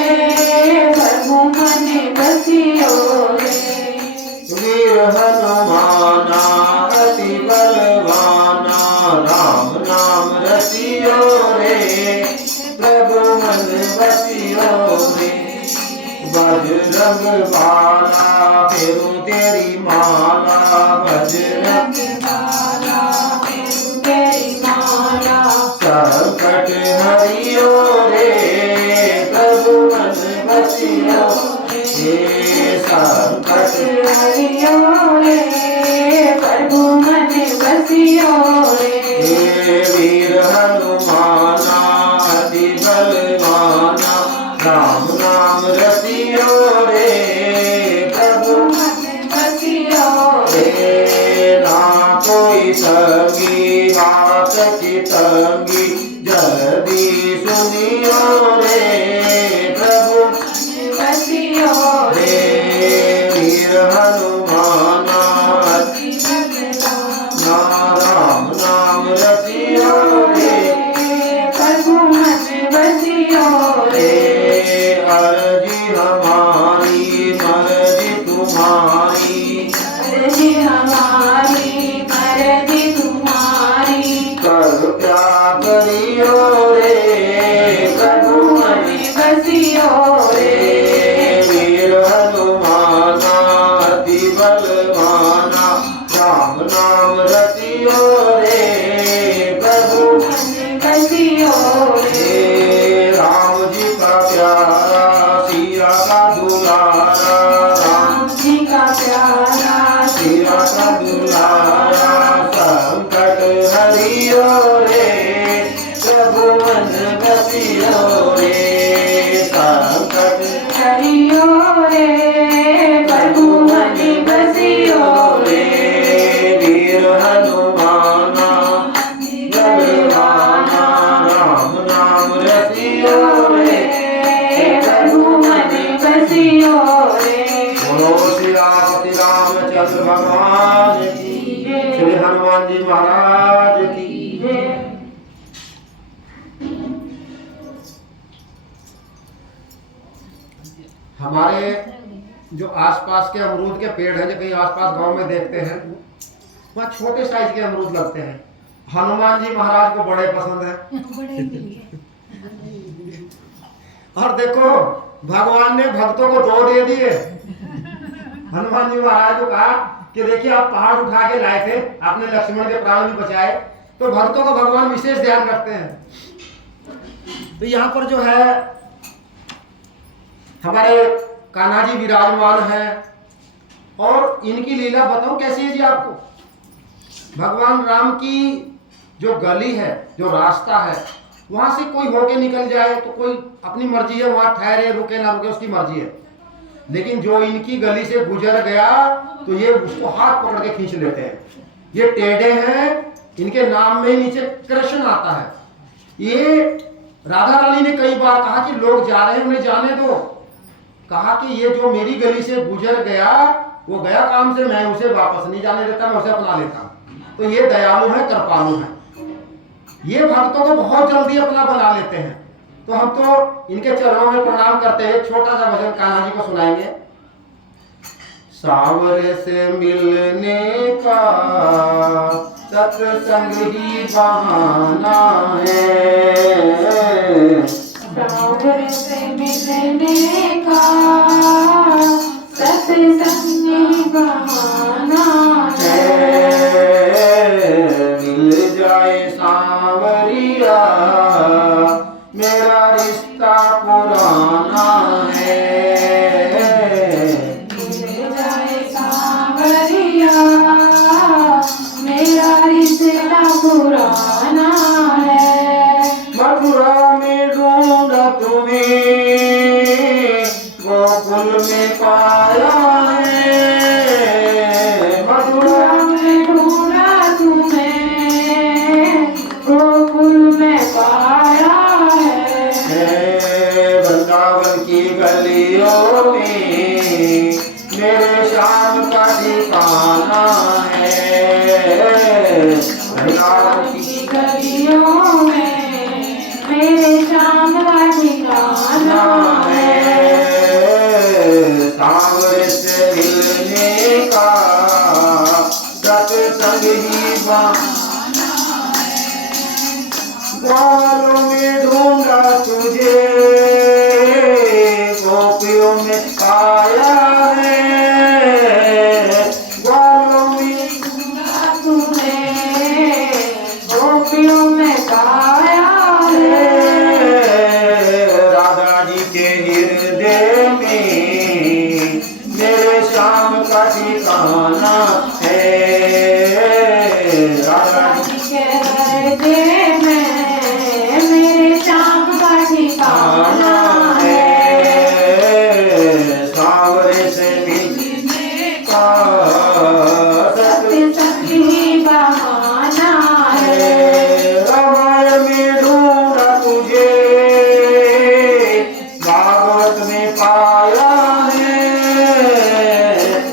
प्रभु मन बसियो रे। वीर हनुमाना अति बलवाना, राम नाम रसियो रे, प्रभु मन बसियो रे। बजरंग बाला फेरू तेरी माला, बजरंग बाला तेरी माला, संकट हरियो रे, प्रभु मन बसियो रे, संकट हरियो रे, प्रभु मन बसियो रे। वीर हनुमाना अति बलवाना, राम नाम रसियो रे, प्रभु मन बसियो रे। ना कोई संगी बात की तंगी, जल्दी सुनियो रे, प्रभु बसियो रे। वीर हनुमाना अति बलवाना, राम नाम रसियो रे, प्रभु मन बसियो रे। अर्जी हमारी मर्जी तुम्हारी, अर्जी हमारी मर्जी तुम्हारी, कर क्या करियो रे, प्रभु मन बसियो रे। वीर हनुमाना अति बलवाना, राम नाम रसियो रे, प्रभु मन बसियो रे। राम जी का प्यारा सिया का दुलारा, राम जी का प्यारा सिया का दुलारा, संकट हरियो रे, प्रभु मन बसियो रे, संकट हरियो रे, प्रभु मन बसियो रे। वीर हनुमाना बलवाना, राम नाम रसियो रे, प्रभु मन बसियो रे। बोलो श्रीपति रामचंद्र भगवान की, श्री हनुमान जी महाराज की। हमारे जो आसपास के अमरूद के पेड़ हैं, जो कहीं आसपास गांव में देखते हैं, वहाँ छोटे साइज के अमरूद लगते हैं। हनुमान जी महाराज को बड़े पसंद है। और देखो भगवान ने भक्तों को 2 दे दिए। हनुमान जी महाराज को कहा कि देखिए आप पहाड़ उठा के लाए थे, आपने लक्ष्मण के प्राण भी बचाए, तो भक्तों को भगवान विशेष ध्यान रखते हैं। तो यहाँ पर जो है हमारे कान्हा जी विराजमान है, और इनकी लीला बताऊं कैसी है जी आपको। भगवान राम की जो गली है, जो रास्ता है, वहां से कोई होके निकल जाए तो कोई अपनी मर्जी है, वहां ठहरे रुके ना रुके उसकी मर्जी है, लेकिन जो इनकी गली से गुजर गया तो ये उसको हाथ पकड़ के खींच लेते हैं। ये टेढ़े हैं, इनके नाम में नीचे कृष्ण आता है। ये राधा रानी ने कई बार कहा कि लोग जा रहे हैं उन्हें जाने दो, कहा कि ये जो मेरी गली से गुजर गया वो गया काम से, मैं उसे वापस नहीं जाने देता, मैं उसे अपना लेता हूं। तो ये दयालु है, कृपालु है, ये भक्तों को बहुत जल्दी अपना बना लेते हैं। तो हम तो इनके चरणों में प्रणाम करते हुए छोटा सा भजन कान्हा जी को सुनाएंगे। सांवरे से मिलने का सत्संग ही बहाना है, सांवरे से मिलने का सत्संग ही बहाना में पाया है, मथुरा में ढूंढा तुम्हें, गोकुल में पाया है। वृंदावन की गलियों में मेरे श्याम का ठिकाना है। वृंदावन की गलियों में मेरे श्याम का ठिकाना है। सांवरे से मिलने का सत्संग ही बहाना है। ग्वालों में ढूंढा तुझे, गोपियों में पाया है। ग्वालों में ढूंढा तुम्हें, गोपियों में पाया है। राधा जी के हृदय में मेरे श्याम का ठिकाना है। राधा जी के हृदय में मेरे श्याम का ठिकाना है। सांवरे से मिलने का सत्संग ही बहाना है। रामायण में ढूंढा तुझे, भागवत में पाया है।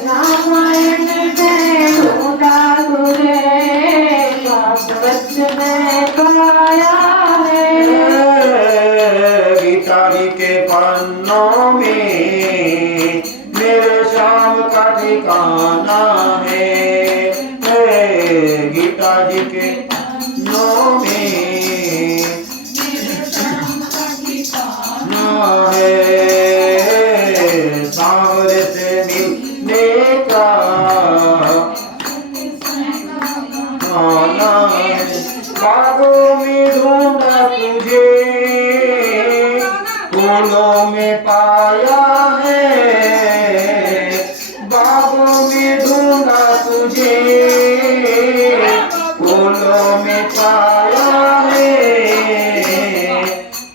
रामायण में ढूंढा तुझे, भागवत में पाया है। गीता जी के पन्नों में मेरे श्याम का ठिकाना है। गीता जी के पन्नों में है। सांवरे से मिलने का आना है। बागों में ढूंढा तुझे, फूलों में पाया है। बागों में ढूंढा तुझे, फूलों में पाया है।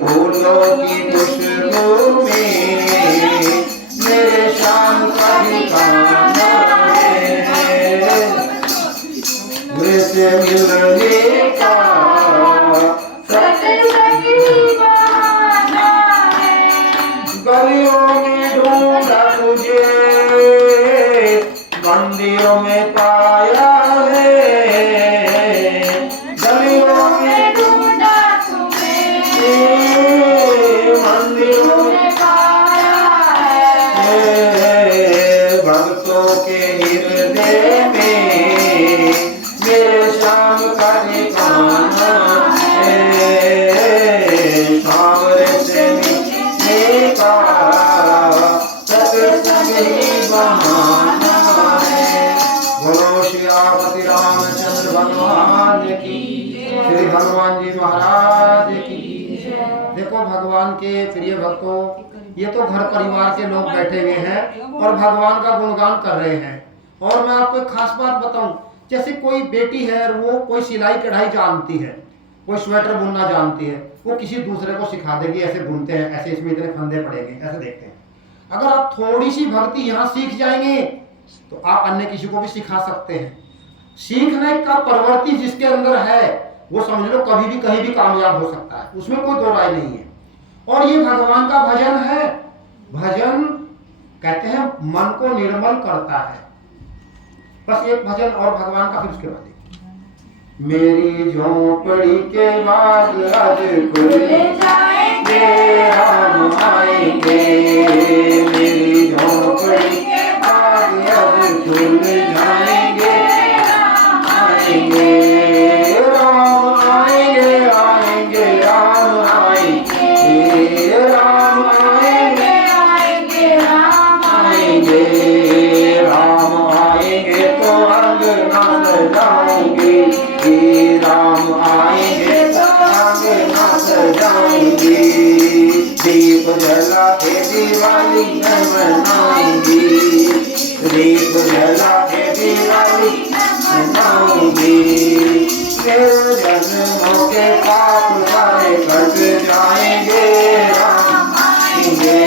फूलों की खुशबू में मेरे श्याम का ठिकाना है। वैसे मिलने का सत्संग ही बहाना है। गलियों में ढूंढा तुझे, मंदिरों में पाया है। गलियों में ढूंढा तुम्हें, मंदिरों में पाया है। भक्तों के हृदय में मेरे श्याम का ठिकाना है। सांवरे से मिलने का सत्संग ही बहाना है। बोलो श्यामति रामचंद्र भगवान की, श्री हनुमान जी महाराज की। देखो भगवान के प्रिय भक्तों, ये तो घर परिवार के लोग बैठे हुए हैं और भगवान का गुणगान कर रहे हैं। और मैं आपको एक खास बात बताऊं, जैसे कोई बेटी है और वो कोई सिलाई कढ़ाई जानती है, कोई स्वेटर बुनना जानती है, वो किसी दूसरे को सिखा देगी, ऐसे बुनते हैं, ऐसे इसमें इतने फंदे पड़ेंगे, ऐसे देखते हैं। अगर आप थोड़ी सी भक्ति यहाँ सीख जाएंगे तो आप अन्य किसी को भी सिखा सकते हैं। सीखने का प्रवृत्ति जिसके अंदर है वो समझ लो कभी भी कहीं भी कामयाब हो सकता है, उसमें कोई दो राय नहीं है। और ये भगवान का भजन है। भजन कहते हैं मन को निर्मल करता है। बस एक भजन और भगवान का, फिर उसके बाद मेरी झोपड़ी के बाद आज खुल जाएंगे, राम आएंगे। मेरी झोपड़ी के बाद आज खुल जाएंगे, राम आएंगे। राम आएंगे, आएंगे, राम आएंगे, राम आएंगे, आएंगे, राम आएंगे। राम आएंगे तो अंगना सजाएंगे, राम आएंगे तो अंगना सजाएंगे। दीप जला के दिवाली मनाएंगे, दीप जला के दिवाली मनाएंगे। मेरे जन्मों के पाप सारे कट जाएंगे, राम आएंगे।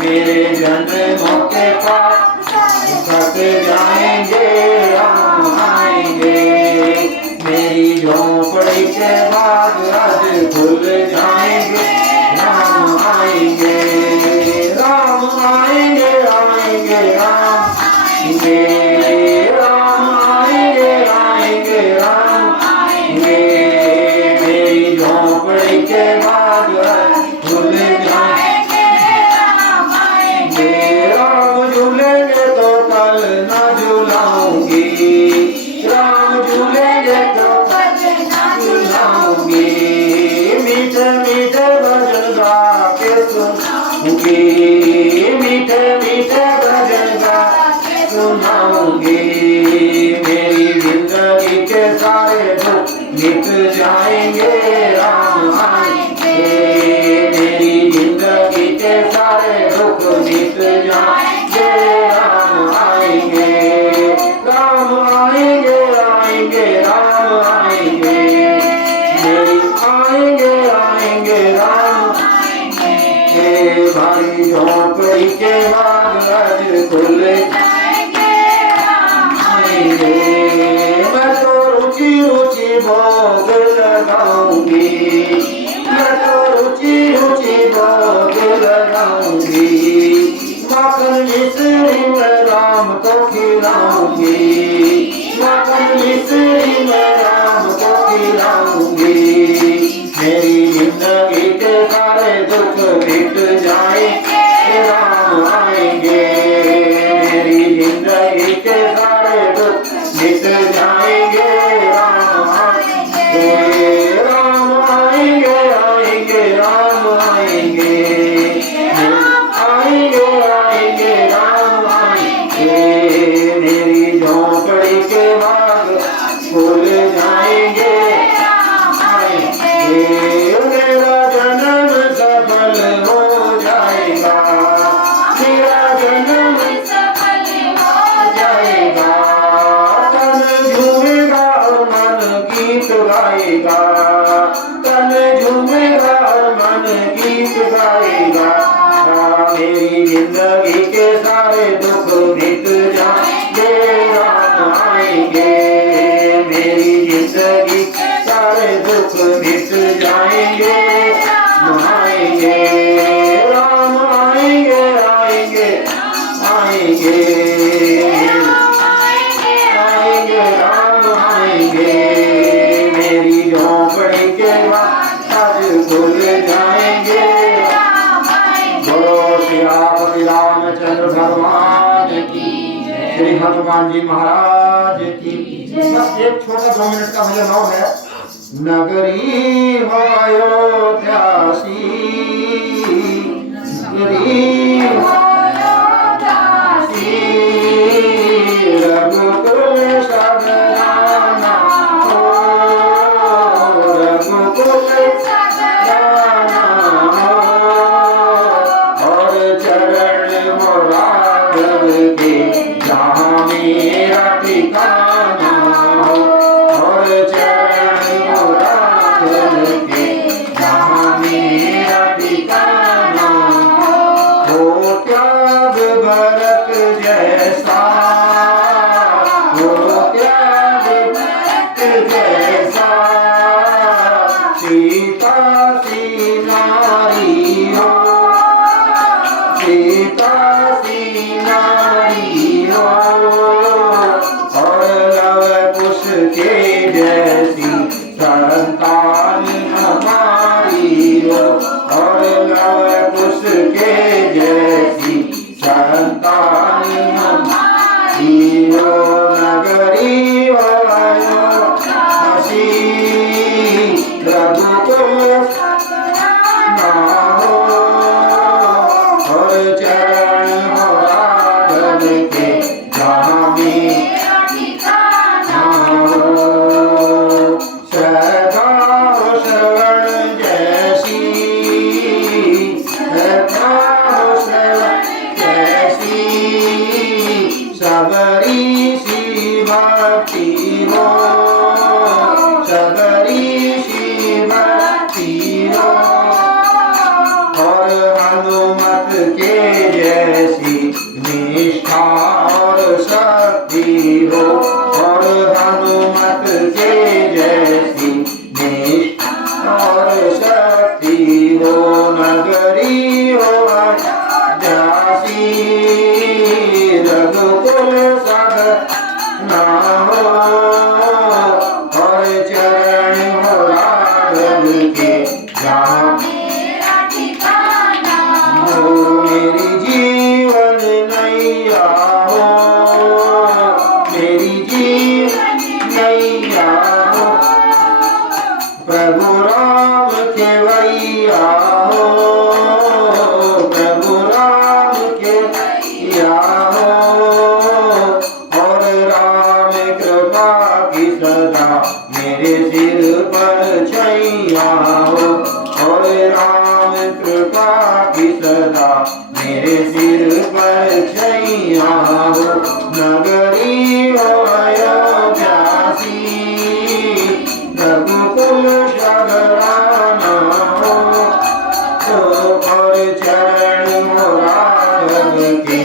मेरे जन्मों के पाप कट जाएंगे, राम आएंगे। मेरी झोंपड़ी के बाद आज खुल जाएंगे, राम आएंगे। राम आएंगे, आएंगे राम आएंगे, राम आएंगे, आएंगे राम आएंगे। मेरी झोंपड़ी के बाद खुल जाएंगे, राम आएंगे। राम झूलेंगे तो कल न झूलाऊंगी, राम झूलेंगे तो कल न झूलाऊंगी। मीठे मीठे भजन गा के सुनाऊंगी, मीठे मीठे भजन गा के सुनाऊंगी। मेरी जिंदगी के सारे दुख मिट जाएंगे, राम आएंगे। मेरी जिंदगी के सारे दुख मिट जाएंगे, राम आएंगे। राम आएंगे, आएंगे राम आएंगे। मेरी आएंगे, आएंगे राम आएंगे। भाई झोंपड़ी के बाद आज खुल जाएंगे, राम आएंगे। मैं तो रुचि रुचि भोग लगाऊंगी, मैं तो रुचि रुचि भोग लगाऊंगी। माखन मिश्री में राम को खिलाऊंगी, माखन मिश्री में राम को खिलाऊंगी। मेरी जिंदगी के सारे दुख मिट जाएंगे, राम आएंगे। मेरी जिंदगी के सारे दुख मिट जाएंगे, राम आएंगे। राम आएंगे, आएंगे राम आएंगे। आएंगे, आएंगे राम आएंगे। मेरी झोंपड़ी के बाद खुल जाएंगे, राम आएंगे। मेरा जन्म सफल हो जाएगा, मेरा जन्म सफल हो जाएगा। तन झूमेगा और मन गीत गाएगा, तन झूमेगा और मन गीत गाएगा। मेरी जिंदगी के सारे दुख मिट जाएंगे, राम आएंगे। मेरी जिंदगी के सारे दुख मिट जाएंगे, राम आएंगे। राम आएंगे, आएंगे आएंगे, आएंगे राम आएंगे। मेरी झोंपड़ी के बाद आज खुल जाएंगे, रामचंद्र भगवान की, श्री हनुमान जी महाराज की। बस एक छोटा 2 मिनट का भजन और है। नगरी हो अयोध्यासी, नगरी हो अयोध्यासी। रघुकुल सदनाना हो, रघुकुल सदनाना हो। और चरण हो राघव के, जहाँ मेरा ठिकाना हो। और चरण हो राघव के, जहाँ मेरा ठिकाना हो। त्याग भरत जैसा, हो त्याग भरत जैसा। सीता सी नारी हो, सीता सी नारी हो। और लव कुश के जैसी संतान हमारी हो। और लव कुश के जैसी संतान हमारी हो। नगरी हो अयोध्यासी, रघुकुल सदनाना हो। और चरण हो राघव के, जहाँ मेरा ठिकाना हो। श्रद्धा हो श्रवण जैसी, श्रद्धा हो श्रवण जैसी। सबरी सी भक्ति हो, सबरी सी भक्ति हो। और हनुमत के जैसी मेरे सिर पर छैया हो नगरी हो अयोध्यासी रघुकुल शगराना हो तो और चरण हो राघव के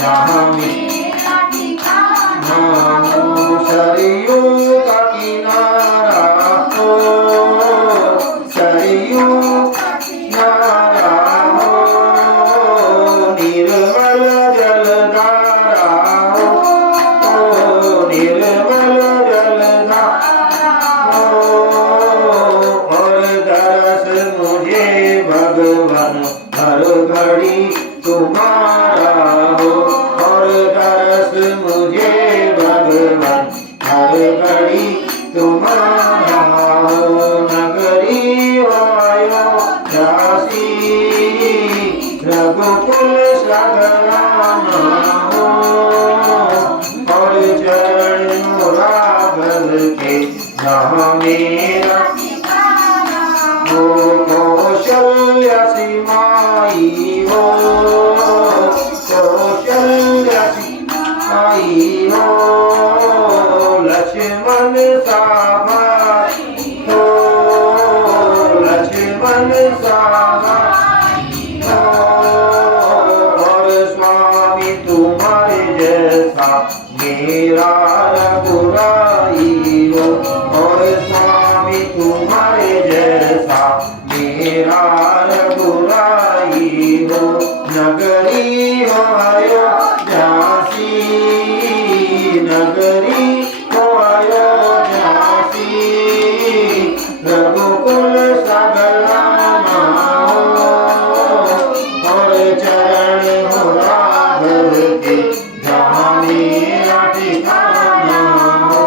जहाँ मेरा ठिकाना हो सरयू का किनारा हो सरयू का किनारा हो निर्मल जलधारा हो निर्मल जलधारा हो और दरस मुझे भगवान हर घड़ी तुम्हारा हो और दरस मुझे भगवान हर घड़ी तुम्हारा हो नगरी हो अयोध्यासी रघुकुल शगराना हो और चरण राघव के जहाँ मेरा हो कौशल्य सिमाई हो कौशल्य सिमाई हो लक्ष्मण साभाई हो लक्ष्मण साभाई हो और स्वामी तुम्हारे जैसा मेरा रघुराई हो और स्वामी तुम्हारे जैसा मेरा रघुराई हो नगरी हो अयोध्यासी नगरी हो अयोध्यासी रघुकुल शगराना हो और चरण हो राघव के जहाँ मेरा ठिकाना हो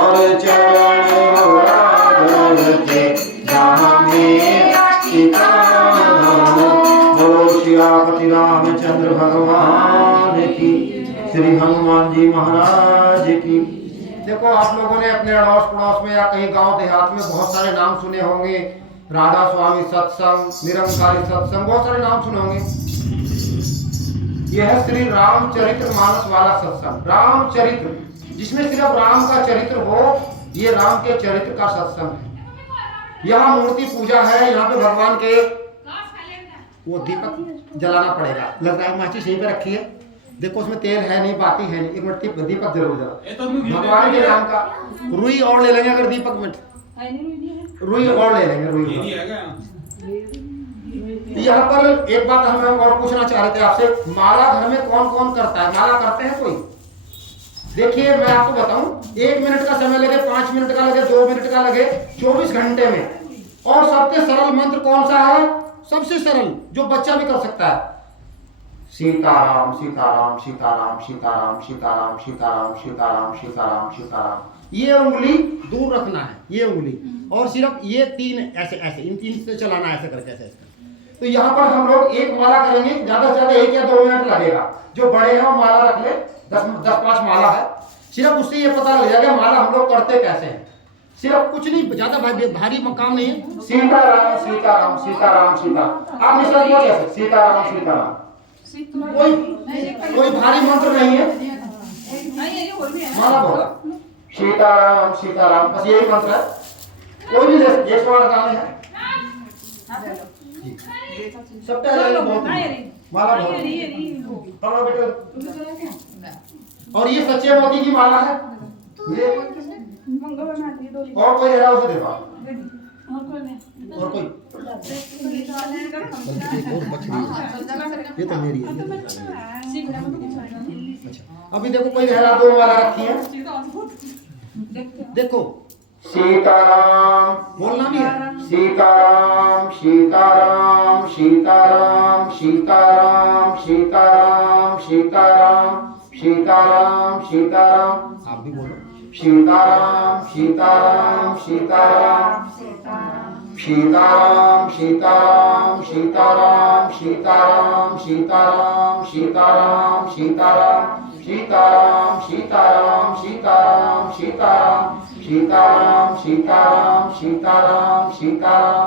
और चरण हो राघव के जहाँ मेरा ठिकाना हो बोलो श्रीपति रामचंद्र भगवान की श्री हनुमान जी महाराज की। देखो आप लोगों ने अपने अड़ोस पड़ोस में या कहीं गांव देहात में बहुत सारे नाम सुने होंगे राधा स्वामी सत्संग निरंकारी सत्संग बहुत सारे नाम सुने होंगे। यह है श्री रामचरित्र मानस वाला सत्संग रामचरित्र जिसमें सिर्फ राम का चरित्र हो ये राम के चरित्र का सत्संग है। यहाँ मूर्ति पूजा है यहाँ पे भगवान के वो दीपक जलाना पड़ेगा लगता है माचिस यहीं पे रखी है देखो उसमें तेल है नहीं बाती है नहीं एक मिनट दीपक जरूर जला भगवान के नाम का रुई और ले लेंगे अगर दीपक मिनट रुई और ले लेंगे रुई यहाँ पर एक बात हम और पूछना चाह रहे थे आपसे माला घर में कौन कौन करता है माला करते हैं कोई देखिए मैं आपको बताऊं 1 मिनट का समय लगे 5 मिनट का लगे 2 मिनट का लगे 24 घंटे में और सबसे सरल मंत्र कौन सा है सबसे सरल जो बच्चा भी कर सकता है सीताराम सीताराम सीताराम सीताराम सीताराम सीताराम सीताराम सीताराम सीताराम ये उंगली दूर रखना है ये उंगली और सिर्फ ये 3 ऐसे ऐसे इन 3 से चलाना ऐसे करके ऐसे तो यहाँ पर हम लोग एक माला करेंगे ज्यादा से ज्यादा 1 या 2 मिनट लगेगा जो बड़े हैं वो माला रख ले 10-5 माला है सिर्फ उससे ये पता लग जाएगा माला हम लोग करते कैसे हैं सिर्फ कुछ नहीं ज्यादा भारी मकाम नहीं है सीताराम सीताराम सीताराम सीता आप निश्चित बोल कैसे सीताराम सीताराम कोई भारी मंत्र नहीं है माला बोला सीताराम सीताराम बस यही मंत्र है कोई भी जैसे वाला काम है सब बहुत माला बहुत और ये सच्चे मोती की माला है ये और कोई है उसे देखो और कोई ये तो मेरी है अभी देखो कोई है 2 माला रखी है देखो सीताराम बोलना भी है सीताराम सीताराम सीताराम सीताराम सीताराम सीताराम सीताराम सीताराम आप भी बोलो सीताराम सीताराम सीताराम सीताराम सीताराम सीताराम सीताराम सीताराम सीताराम सीताराम सीताराम सीताराम सीताराम सीताराम सीताराम सीताराम सीताराम सीताराम सीताराम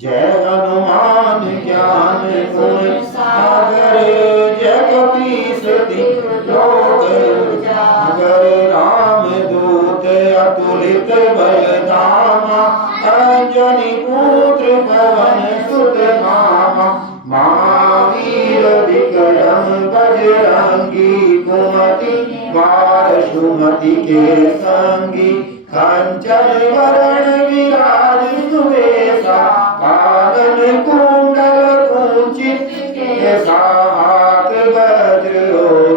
जय हनुमान ज्ञान गुण सागर, जय कपीस तिहुँ लोक उजागर। राम दूत अतुलित बल धामा, अंजनी पुत्र पवन सुत नामा। महावीर विक्रम बजरंगी, कुमति निवार सुमति के संगी। कंचन वरण विराज सुबेसा, कानन कुंडल कुंचित केसा। हाथ वज्र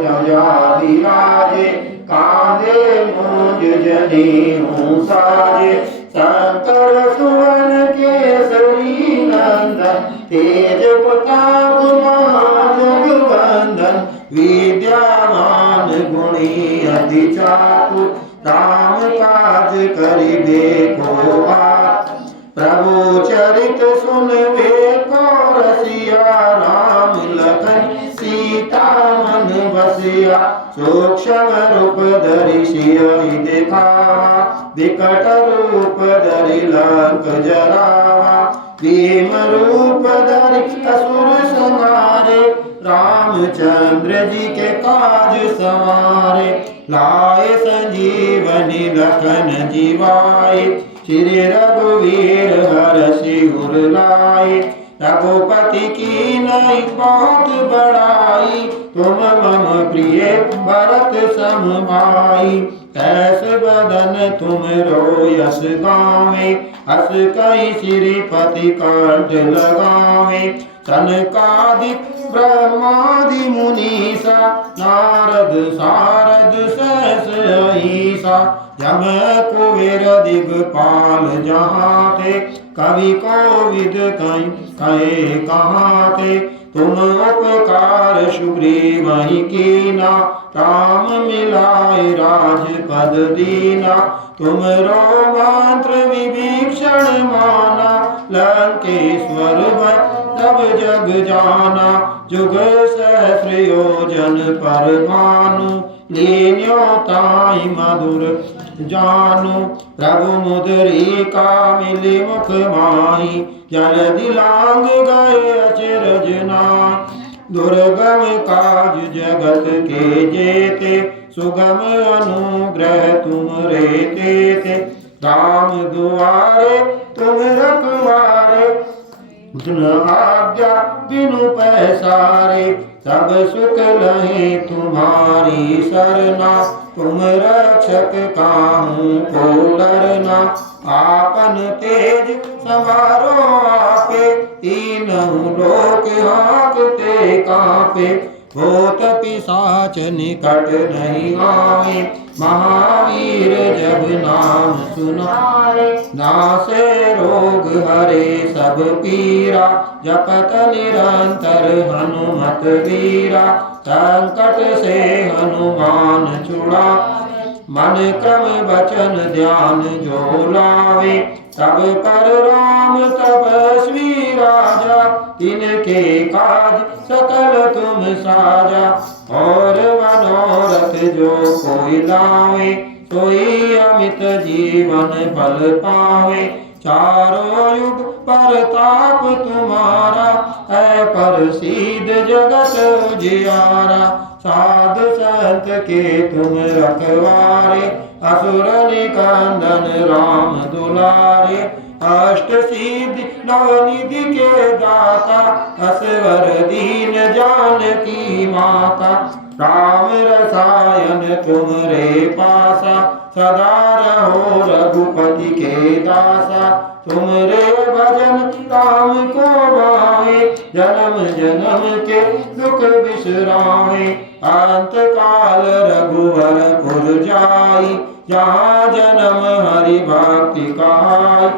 ध्वजा विराजे, कांधे मूंज जनेऊ साजे। शंकर सुवन केसरी नंदन, तेज प्रताप महाजगवंदन। विद्यामान गुणी अति चातुर, राम काज करिबे को आतुर। प्रभु चरित सुनबे को रसिया, राम लखन सीता मन बसिया। सूक्ष्म रूप धरि सियहि दिखावा, विकट रूप धरि लंक जरावा। भीम रूप धरि असुर संहारे, रामचंद्र जी के काज सवारे। लाए संजीवनी लखन जीवाए, श्री रघुवीर हरषि उर लाए। रघुपति की नई बहुत बड़ाई, तुम मम प्रिय भरत सम भाई। कैस बदन तुम रो यस गावे, हस कई श्रीपति कंठ लगावे। सनकादिक ब्रह्मादि मुनीसा, नारद सारद सहस अहिसा। जम कुबेर दिगपाल जहाँ थे, कवि कोविद कहे कहाँ थे। तुम उपकार सुग्रीवहि कीना, राम मिलाए राजपद दीना। तुमरो मंत्र विभीषण माना, लंकेश्वर तब जग जाना। जुग सहस्र योजन पर भानु, लीन्यो ताहि मधुर जानु। प्रभु मुद्रिका मिली मुख माहि, जलधि लांग गए अचरज नाहि। दुर्गम काज जगत के जेते, सुगम अनुग्रह तुम रे तेते। राम दुआरे तुम रखवारे, बिन आज्ञा बिनु पैसारे। सब सुख लहे तुम्हारी सरना, तुम रक्षक काहू को डरना। आपन तेज समारो आपे, तीनों लोक हाँकते कांपे। भूत पिशाच निकट नहीं आए, महावीर जब नाम सुनाए। नासे रोग हरे सब पीरा, जपत निरंतर हनुमत वीरा। संकट से हनुमान छुड़ावे, मन क्रम वचन ध्यान जो लावे। तब पर राम तपस्वी राजा, तिनके काज सकल तुम साजा। और मनोरथ जो कोई लावे, सोई अमित जीवन फल पावे। चारों युग परताप तुम्हारा, है प्रसिद्ध जगत उजियारा। साधु संत के तुम रखवारे, असुर निकंदन राम दुलारे। अष्ट सिद्धि नवनिधि के दाता, असवर दीन जानकी माता। राम रसायन तुमरे पासा, सदा रहो रघुपति के दासा। तुमरे भजन राम को भावे, जन्म जन्म के दुख बिसरावे। अंत काल रघुवर पुर जाई, जहाँ जन्म हरि भक्ति कहाई।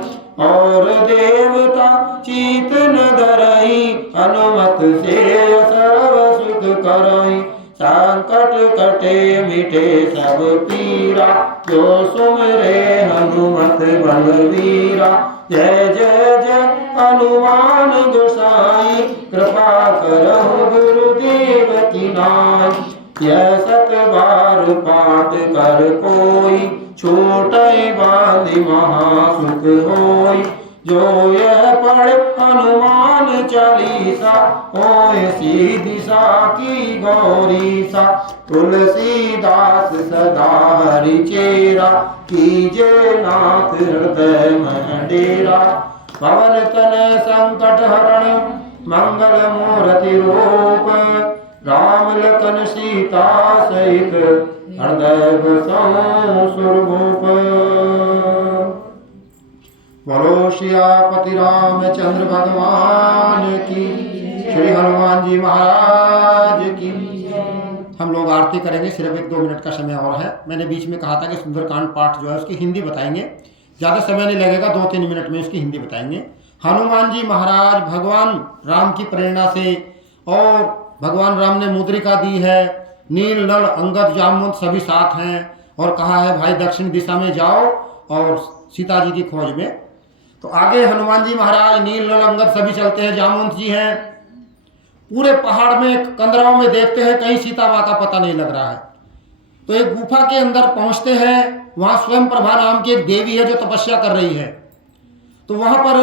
और देवता चीत न धरई, हनुमत से सर्व सुख करई। संकट कटे मिटे सब पीरा, जो सुमरे हनुमत बलवीरा। जय जय जय हनुमान गोसाई, कृपा करहु गुरुदेव की नाई। यह 7 बार पाठ कर कोई, छूटै बांधि महासुख होई। जो यह पढ़े हनुमान चालीसा होए सीधी साकी गौरी सा। तुलसीदास सदा हरि चेरा कीजे नाथ हृदय में डेरा। पवन तनय संकट हरण मंगल मूर्ति रूप राम लखन सीता सहित हृदय बसऊं सुरभूप। बोलो सियापति रामचंद्र भगवान की, श्री हनुमान जी महाराज की। हम लोग आरती करेंगे, सिर्फ 1-2 मिनट का समय और है। मैंने बीच में कहा था कि सुंदरकांड पाठ जो है उसकी हिंदी बताएंगे, ज़्यादा समय नहीं लगेगा, 2-3 मिनट में उसकी हिंदी बताएंगे। हनुमान जी महाराज भगवान राम की प्रेरणा से, और भगवान राम ने मुद्रिका दी है, नील नल अंगद जामवंत सभी साथ हैं, और कहा है भाई दक्षिण दिशा में जाओ और सीता जी की खोज में। तो आगे हनुमान जी महाराज, नील नल अंगद सभी चलते हैं, जामवंत जी हैं। पूरे पहाड़ में कंदराओं में देखते हैं, कहीं सीता माँ का पता नहीं लग रहा है। तो एक गुफा के अंदर पहुंचते हैं, वहाँ स्वयं प्रभा नाम की एक देवी है जो तपस्या कर रही है। तो वहाँ पर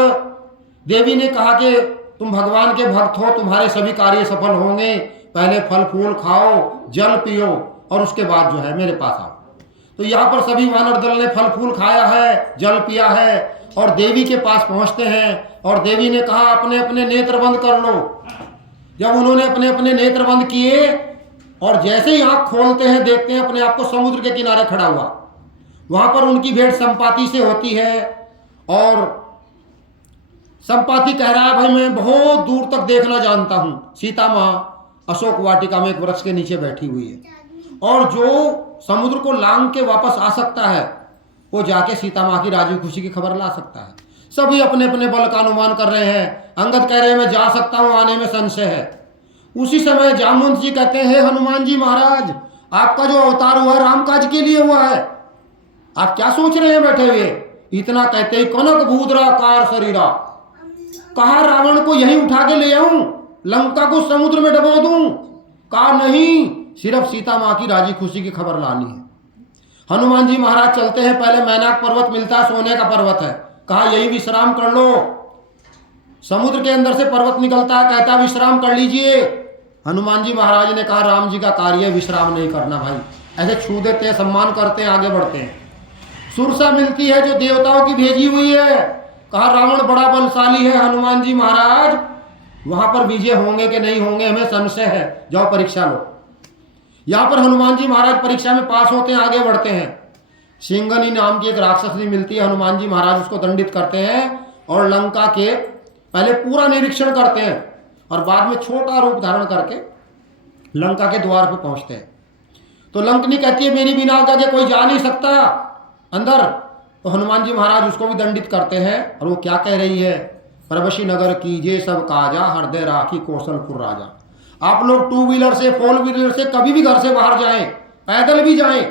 देवी ने कहा कि तुम भगवान के भक्त हो, तुम्हारे सभी कार्य सफल होंगे, पहले फल फूल खाओ, जल पियो और उसके बाद जो है मेरे पास आओ। तो यहाँ पर सभी वानर दल ने फल फूल खाया है, जल पिया है, और देवी के पास पहुँचते हैं। और देवी ने कहा अपने अपने नेत्र बंद कर लो। जब उन्होंने अपने अपने नेत्र बंद किए और जैसे ही आँख खोलते हैं, देखते हैं अपने आप को समुद्र के किनारे खड़ा हुआ। वहाँ पर उनकी भेंट संपाति से होती है, और संपाति कह रहा है भाई मैं बहुत दूर तक देखना जानता हूँ। सीता माँ अशोक वाटिका में एक वृक्ष के नीचे बैठी हुई है, और जो समुद्र को लांग के वापस आ सकता है वो जाके सीता माँ की राजी खुशी की खबर ला सकता है। सभी अपने अपने बल का अनुमान कर रहे हैं। अंगद कह रहे हैं मैं जा सकता हूँ, आने में संशय है। उसी समय जामवंत जी कहते हैं हनुमान जी महाराज, आपका जो अवतार हुआ है राम काज के लिए हुआ है, आप क्या सोच रहे हैं बैठे हुए। इतना कहते ही कनक भूदरा कार शरीरा, कहा रावण को यहीं उठा के ले आऊं, लंका को समुद्र में डबो दूं। कहा नहीं, सिर्फ सीता माँ की राजी खुशी की खबर लानी है। हनुमान जी महाराज चलते हैं, पहले मैनाक पर्वत मिलता है, सोने का पर्वत है। कहा यही विश्राम कर लो। समुद्र के अंदर से पर्वत निकलता है, कहता है विश्राम कर लीजिए। हनुमान जी महाराज ने कहा राम जी का कार्य है, विश्राम नहीं करना भाई। ऐसे छू देते हैं, सम्मान करते हैं, आगे बढ़ते हैं। सुरसा मिलती है जो देवताओं की भेजी हुई है। कहा रावण बड़ा बलशाली है हनुमान जी महाराज, वहां पर विजय होंगे कि नहीं होंगे हमें संशय है, जाओ परीक्षा लो। यहाँ पर हनुमान जी महाराज परीक्षा में पास होते हैं, आगे बढ़ते हैं। सिंगनी नाम की एक राक्षसी मिलती है, हनुमान जी महाराज उसको दंडित करते हैं, और लंका के पहले पूरा निरीक्षण करते हैं, और बाद में छोटा रूप धारण करके लंका के द्वार पर पहुंचते हैं। तो लंकनी कहती है मेरी बिना आज्ञा के कोई जा नहीं सकता अंदर। तो हनुमान जी महाराज उसको भी दंडित करते हैं, और वो क्या कह रही है, प्रवशी नगर कीजिए सब काजा, हृदय राखी कौशलपुर राजा। आप लोग 2 व्हीलर से 4 व्हीलर से कभी भी घर से बाहर जाएं, पैदल भी जाएं,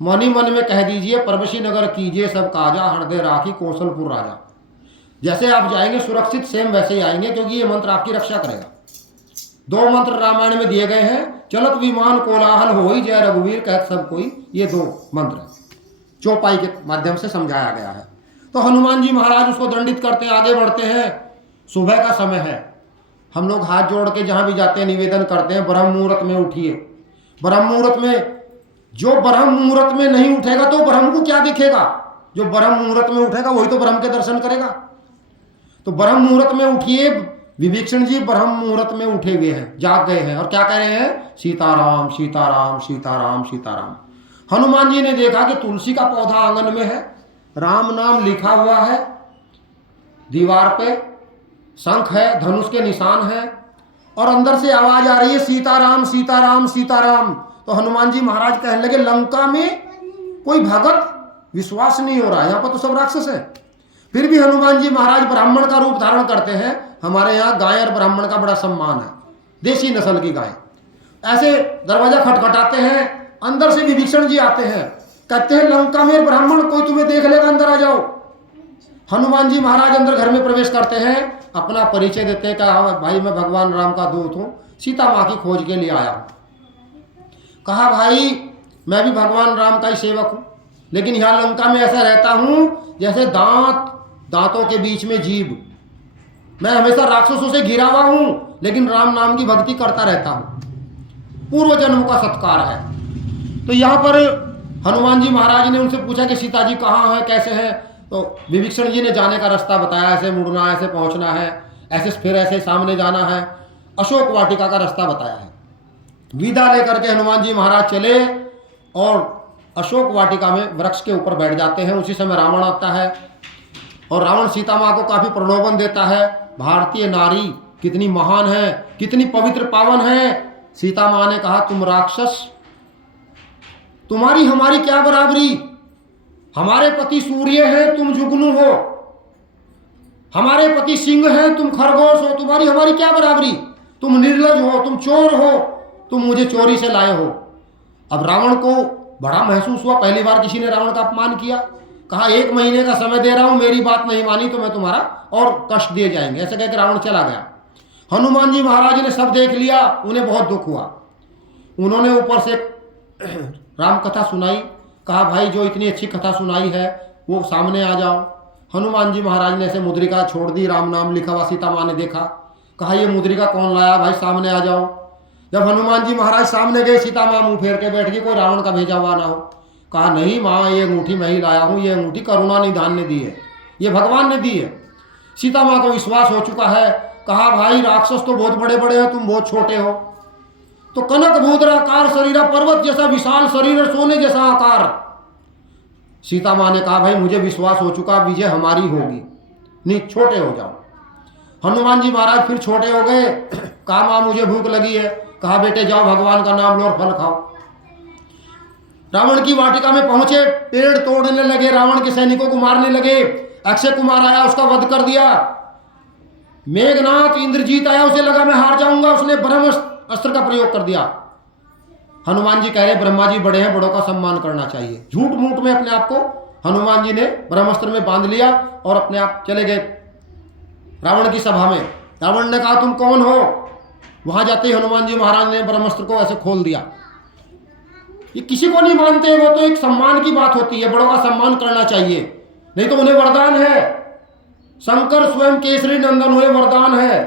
मन ही मन में कह दीजिए प्रवशी नगर कीजिए सब काजा, हृदय राखी कौशलपुर राजा। जैसे आप जाएंगे सुरक्षित सेम वैसे ही आएंगे, क्योंकि ये मंत्र आपकी रक्षा करेगा। 2 मंत्र रामायण में दिए गए हैं, चलत विमान कोलाहल होई जय रघुवीर कहत सब कोई, ये 2 मंत्र चौपाई के माध्यम से समझाया गया है। तो हनुमान जी महाराज उसको दंडित करते हैं, आगे बढ़ते हैं। सुबह का समय है, हम लोग हाथ जोड़ के जहाँ भी जाते हैं निवेदन करते हैं ब्रह्म मुहूर्त में उठिए। ब्रह्म मुहूर्त में, जो ब्रह्म मुहूर्त में नहीं उठेगा तो ब्रह्म को क्या दिखेगा, जो ब्रह्म मुहूर्त में उठेगा वही तो ब्रह्म के दर्शन करेगा। तो ब्रह्म मुहूर्त में उठिए। विभीषण जी ब्रह्म मुहूर्त में उठे हुए हैं, जाग गए हैं, और क्या कह रहे हैं, सीताराम सीताराम सीताराम सीताराम। हनुमान जी ने देखा कि तुलसी का पौधा आंगन में है, राम नाम लिखा हुआ है, दीवार पे शंख है, धनुष के निशान है, और अंदर से आवाज आ रही है सीताराम सीताराम सीताराम। तो हनुमान जी महाराज कहने लगे लंका में कोई भगत विश्वास नहीं हो रहा, यहाँ पर तो सब राक्षस है। फिर भी हनुमान जी महाराज ब्राह्मण का रूप धारण करते हैं। हमारे यहाँ गाय और ब्राह्मण का बड़ा सम्मान है, देसी नस्ल की गाय। ऐसे दरवाजा खटखटाते हैं, अंदर से विभीषण जी आते हैं, कहते हैं लंका में ब्राह्मण कोई तुम्हें देख लेगा, अंदर आ जाओ। हनुमान जी महाराज अंदर घर में प्रवेश करते हैं, अपना परिचय देते हैं कि भाई मैं भगवान राम का दूत हूँ, सीता माँ की खोज के लिए आया हूँ। कहा भाई मैं भी भगवान राम का ही सेवक हूँ, लेकिन यहाँ लंका में ऐसा रहता हूँ जैसे दांत दांतों के बीच में जीभ। मैं हमेशा राक्षसों से घिरा हुआ हूं, लेकिन राम नाम की भक्ति करता रहता हूं। पूर्व जन्म का सत्कार है। तो यहाँ पर हनुमान जी महाराज ने उनसे पूछा कि सीता जी कहाँ है, कैसे है। तो विभीषण जी ने जाने का रास्ता बताया, ऐसे मुड़ना, ऐसे पहुंचना है, ऐसे फिर ऐसे सामने जाना है, अशोक वाटिका का रास्ता बताया है। विदा लेकर के हनुमान जी महाराज चले और अशोक वाटिका में वृक्ष के ऊपर बैठ जाते हैं। उसी समय रावण आता है और रावण सीता माँ को काफी प्रलोभन देता है। भारतीय नारी कितनी महान है, कितनी पवित्र पावन है। सीता माँ ने कहा, तुम राक्षस, तुम्हारी हमारी क्या बराबरी। हमारे पति सूर्य है, तुम जुगनू हो। हमारे पति सिंह है, तुम खरगोश हो। तुम्हारी हमारी क्या बराबरी। तुम निर्लज हो, तुम चोर हो, तुम मुझे चोरी से लाए हो। अब रावण को बड़ा महसूस हुआ, पहली बार किसी ने रावण का अपमान किया। कहा, 1 महीने का समय दे रहा हूं, मेरी बात नहीं मानी तो मैं तुम्हारा और कष्ट दिए जाएंगे। ऐसे कहकर रावण चला गया। हनुमान जी महाराज ने सब देख लिया, उन्हें बहुत दुख हुआ। उन्होंने ऊपर से राम कथा सुनाई। कहा, भाई जो इतनी अच्छी कथा सुनाई है वो सामने आ जाओ। हनुमान जी महाराज ने ऐसे मुद्रिका छोड़ दी, राम नाम लिखा हुआ। सीता माँ ने देखा, कहा, ये मुद्रिका कौन लाया, भाई सामने आ जाओ। जब हनुमान जी महाराज सामने गए, सीता माँ मुंह फेर के बैठ गई, कोई रावण का भेजा हुआ ना हो। कहा, नहीं माँ, ये अंगूठी मैं ही लाया हूँ, ये अंगूठी करुणा निधान ने दी है, ये भगवान ने दी है। सीता माँ को विश्वास हो चुका है। कहा, भाई राक्षस तो बहुत बड़े बड़े हैं, तुम बहुत छोटे हो। तो कनक भूद्राकार शरीर, पर्वत जैसा विशाल शरीर, सोने जैसा आकार। सीता माँ ने कहा, भाई मुझे विश्वास हो चुका, विजय हमारी होगी, नहीं छोटे हो जाओ। हनुमान जी महाराज फिर छोटे हो गए। कहा, माँ मुझे भूख लगी है। कहा, बेटे जाओ भगवान का नाम लो और फल खाओ। रावण की वाटिका में पहुंचे, पेड़ तोड़ने लगे, रावण के सैनिकों को मारने लगे। अक्षय कुमार आया, उसका वध कर दिया। मेघनाथ इंद्रजीत आया, उसे लगा मैं हार जाऊंगा, उसने ब्रह्मास्त्र का प्रयोग कर दिया। हनुमान जी कह रहे, ब्रह्मा जी बड़े हैं, बड़ों का सम्मान करना चाहिए। झूठ मूठ में अपने आप को हनुमान जी ने ब्रह्मास्त्र में बांध लिया और अपने आप चले गए रावण की सभा में। रावण ने कहा, तुम कौन हो। वहां जाते ही हनुमान जी महाराज ने ब्रह्मास्त्र को ऐसे खोल दिया। ये किसी को नहीं मानते, वो तो एक सम्मान की बात होती है, बड़ों का सम्मान करना चाहिए, नहीं तो उन्हें वरदान है। शंकर स्वयं केसरी नंदन हुए, वरदान है।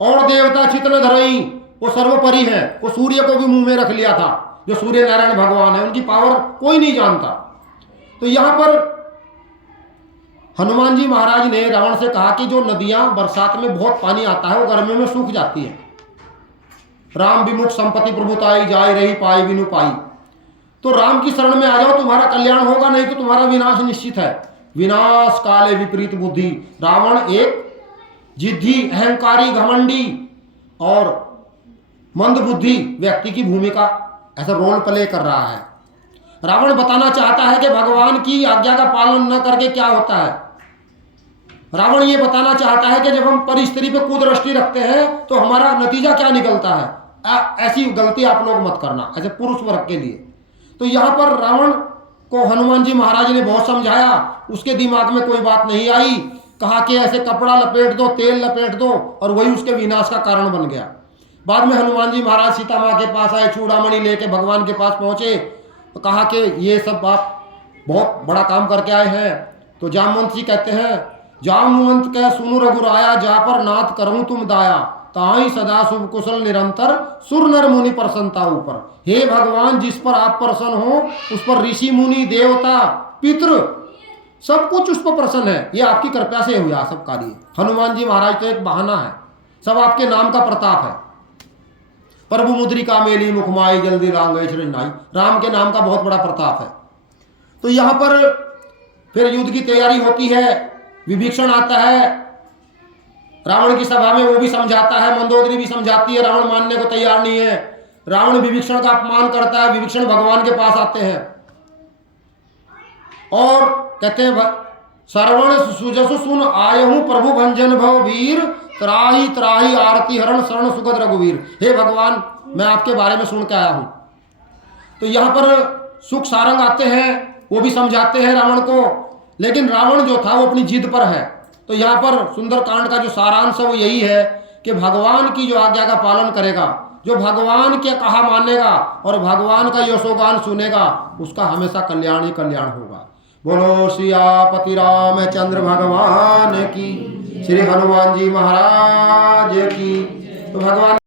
और देवता चितन धरई, वो सर्वोपरि है। वो सूर्य को भी मुंह में रख लिया था, जो सूर्य नारायण भगवान है, उनकी पावर कोई नहीं जानता। तो यहां पर हनुमान जी महाराज ने रावण से कहा कि जो नदियां बरसात में बहुत पानी आता है वो गर्मियों में सूख जाती है। राम विमुख संपत्ति प्रभुताई, जाय रही पाई बिनु पाई। तो राम की शरण में आ जाओ, तुम्हारा कल्याण होगा, नहीं तो तुम्हारा विनाश निश्चित है। विनाश काले विपरीत बुद्धि। रावण एक जिद्दी, अहंकारी, घमंडी और मंद बुद्धि व्यक्ति की भूमिका ऐसा रोल प्ले कर रहा है। रावण बताना चाहता है कि भगवान की आज्ञा का पालन न करके क्या होता है। रावण ये बताना चाहता है कि जब हम परिस्थिति पे कुदृष्टि रखते हैं तो हमारा नतीजा क्या निकलता है। ऐसी गलती आप लोग मत करना, ऐसे पुरुष वर्ग के लिए। तो यहाँ पर रावण को हनुमान जी महाराज ने बहुत समझाया, उसके दिमाग में कोई बात नहीं आई। कहा कि ऐसे कपड़ा लपेट दो, तेल लपेट दो, और वही उसके विनाश का कारण बन गया। बाद में हनुमान जी महाराज सीता माँ के पास आए, चूड़ामणि लेके भगवान के पास पहुंचे। तो कहा कि ये सब आप बहुत बड़ा काम करके आए हैं। तो जामवंत जी कहते हैं, जामवंत कह सुनु रघुराया, जा पर नाथ करूं तुम दाया, ताई सदा शुभ कुशल निरंतर, सुर नर मुनि प्रसन्नता ऊपर। हे भगवान, जिस पर आप प्रसन्न हो उस पर ऋषि मुनि देवता पितृ सब कुछ उस पर प्रसन्न है। ये आपकी कृपा से हुआ सब कार्य। हनुमान जी महाराज तो एक बहाना है, सब आपके नाम का प्रताप है। प्रभु मुद्रिका मेली मुखमाई, जल्दी लांगे श्रीनाई। राम के नाम का बहुत बड़ा प्रताप है। तो यहाँ पर फिर युद्ध की तैयारी होती है। विभीषण आता है रावण की सभा में, वो भी समझाता है, मंदोदरी भी समझाती है, रावण मानने को तैयार नहीं है। रावण विभीषण का अपमान करता है। विभीषण भगवान के पास आते हैं और कहते हैं, श्रवण सुजसु सुन आयहूं प्रभु भंजन भव वीर, त्राही त्राही आरती हरण शरण सुगत रघुवीर। हे भगवान, मैं आपके बारे में सुन के आया हूं। तो यहाँ पर सुख सारंग आते हैं, वो भी समझाते हैं रावण को, लेकिन रावण जो था वो अपनी जिद पर है। तो यहाँ पर सुंदरकांड का जो सारांश है वो यही है कि भगवान की जो आज्ञा का पालन करेगा, जो भगवान के कहा मानेगा और भगवान का यशोगान सुनेगा, उसका हमेशा कल्याण ही कल्याण होगा। बोलो सियापति रामचंद्र भगवान की, श्री हनुमान जी महाराज की। तो भगवान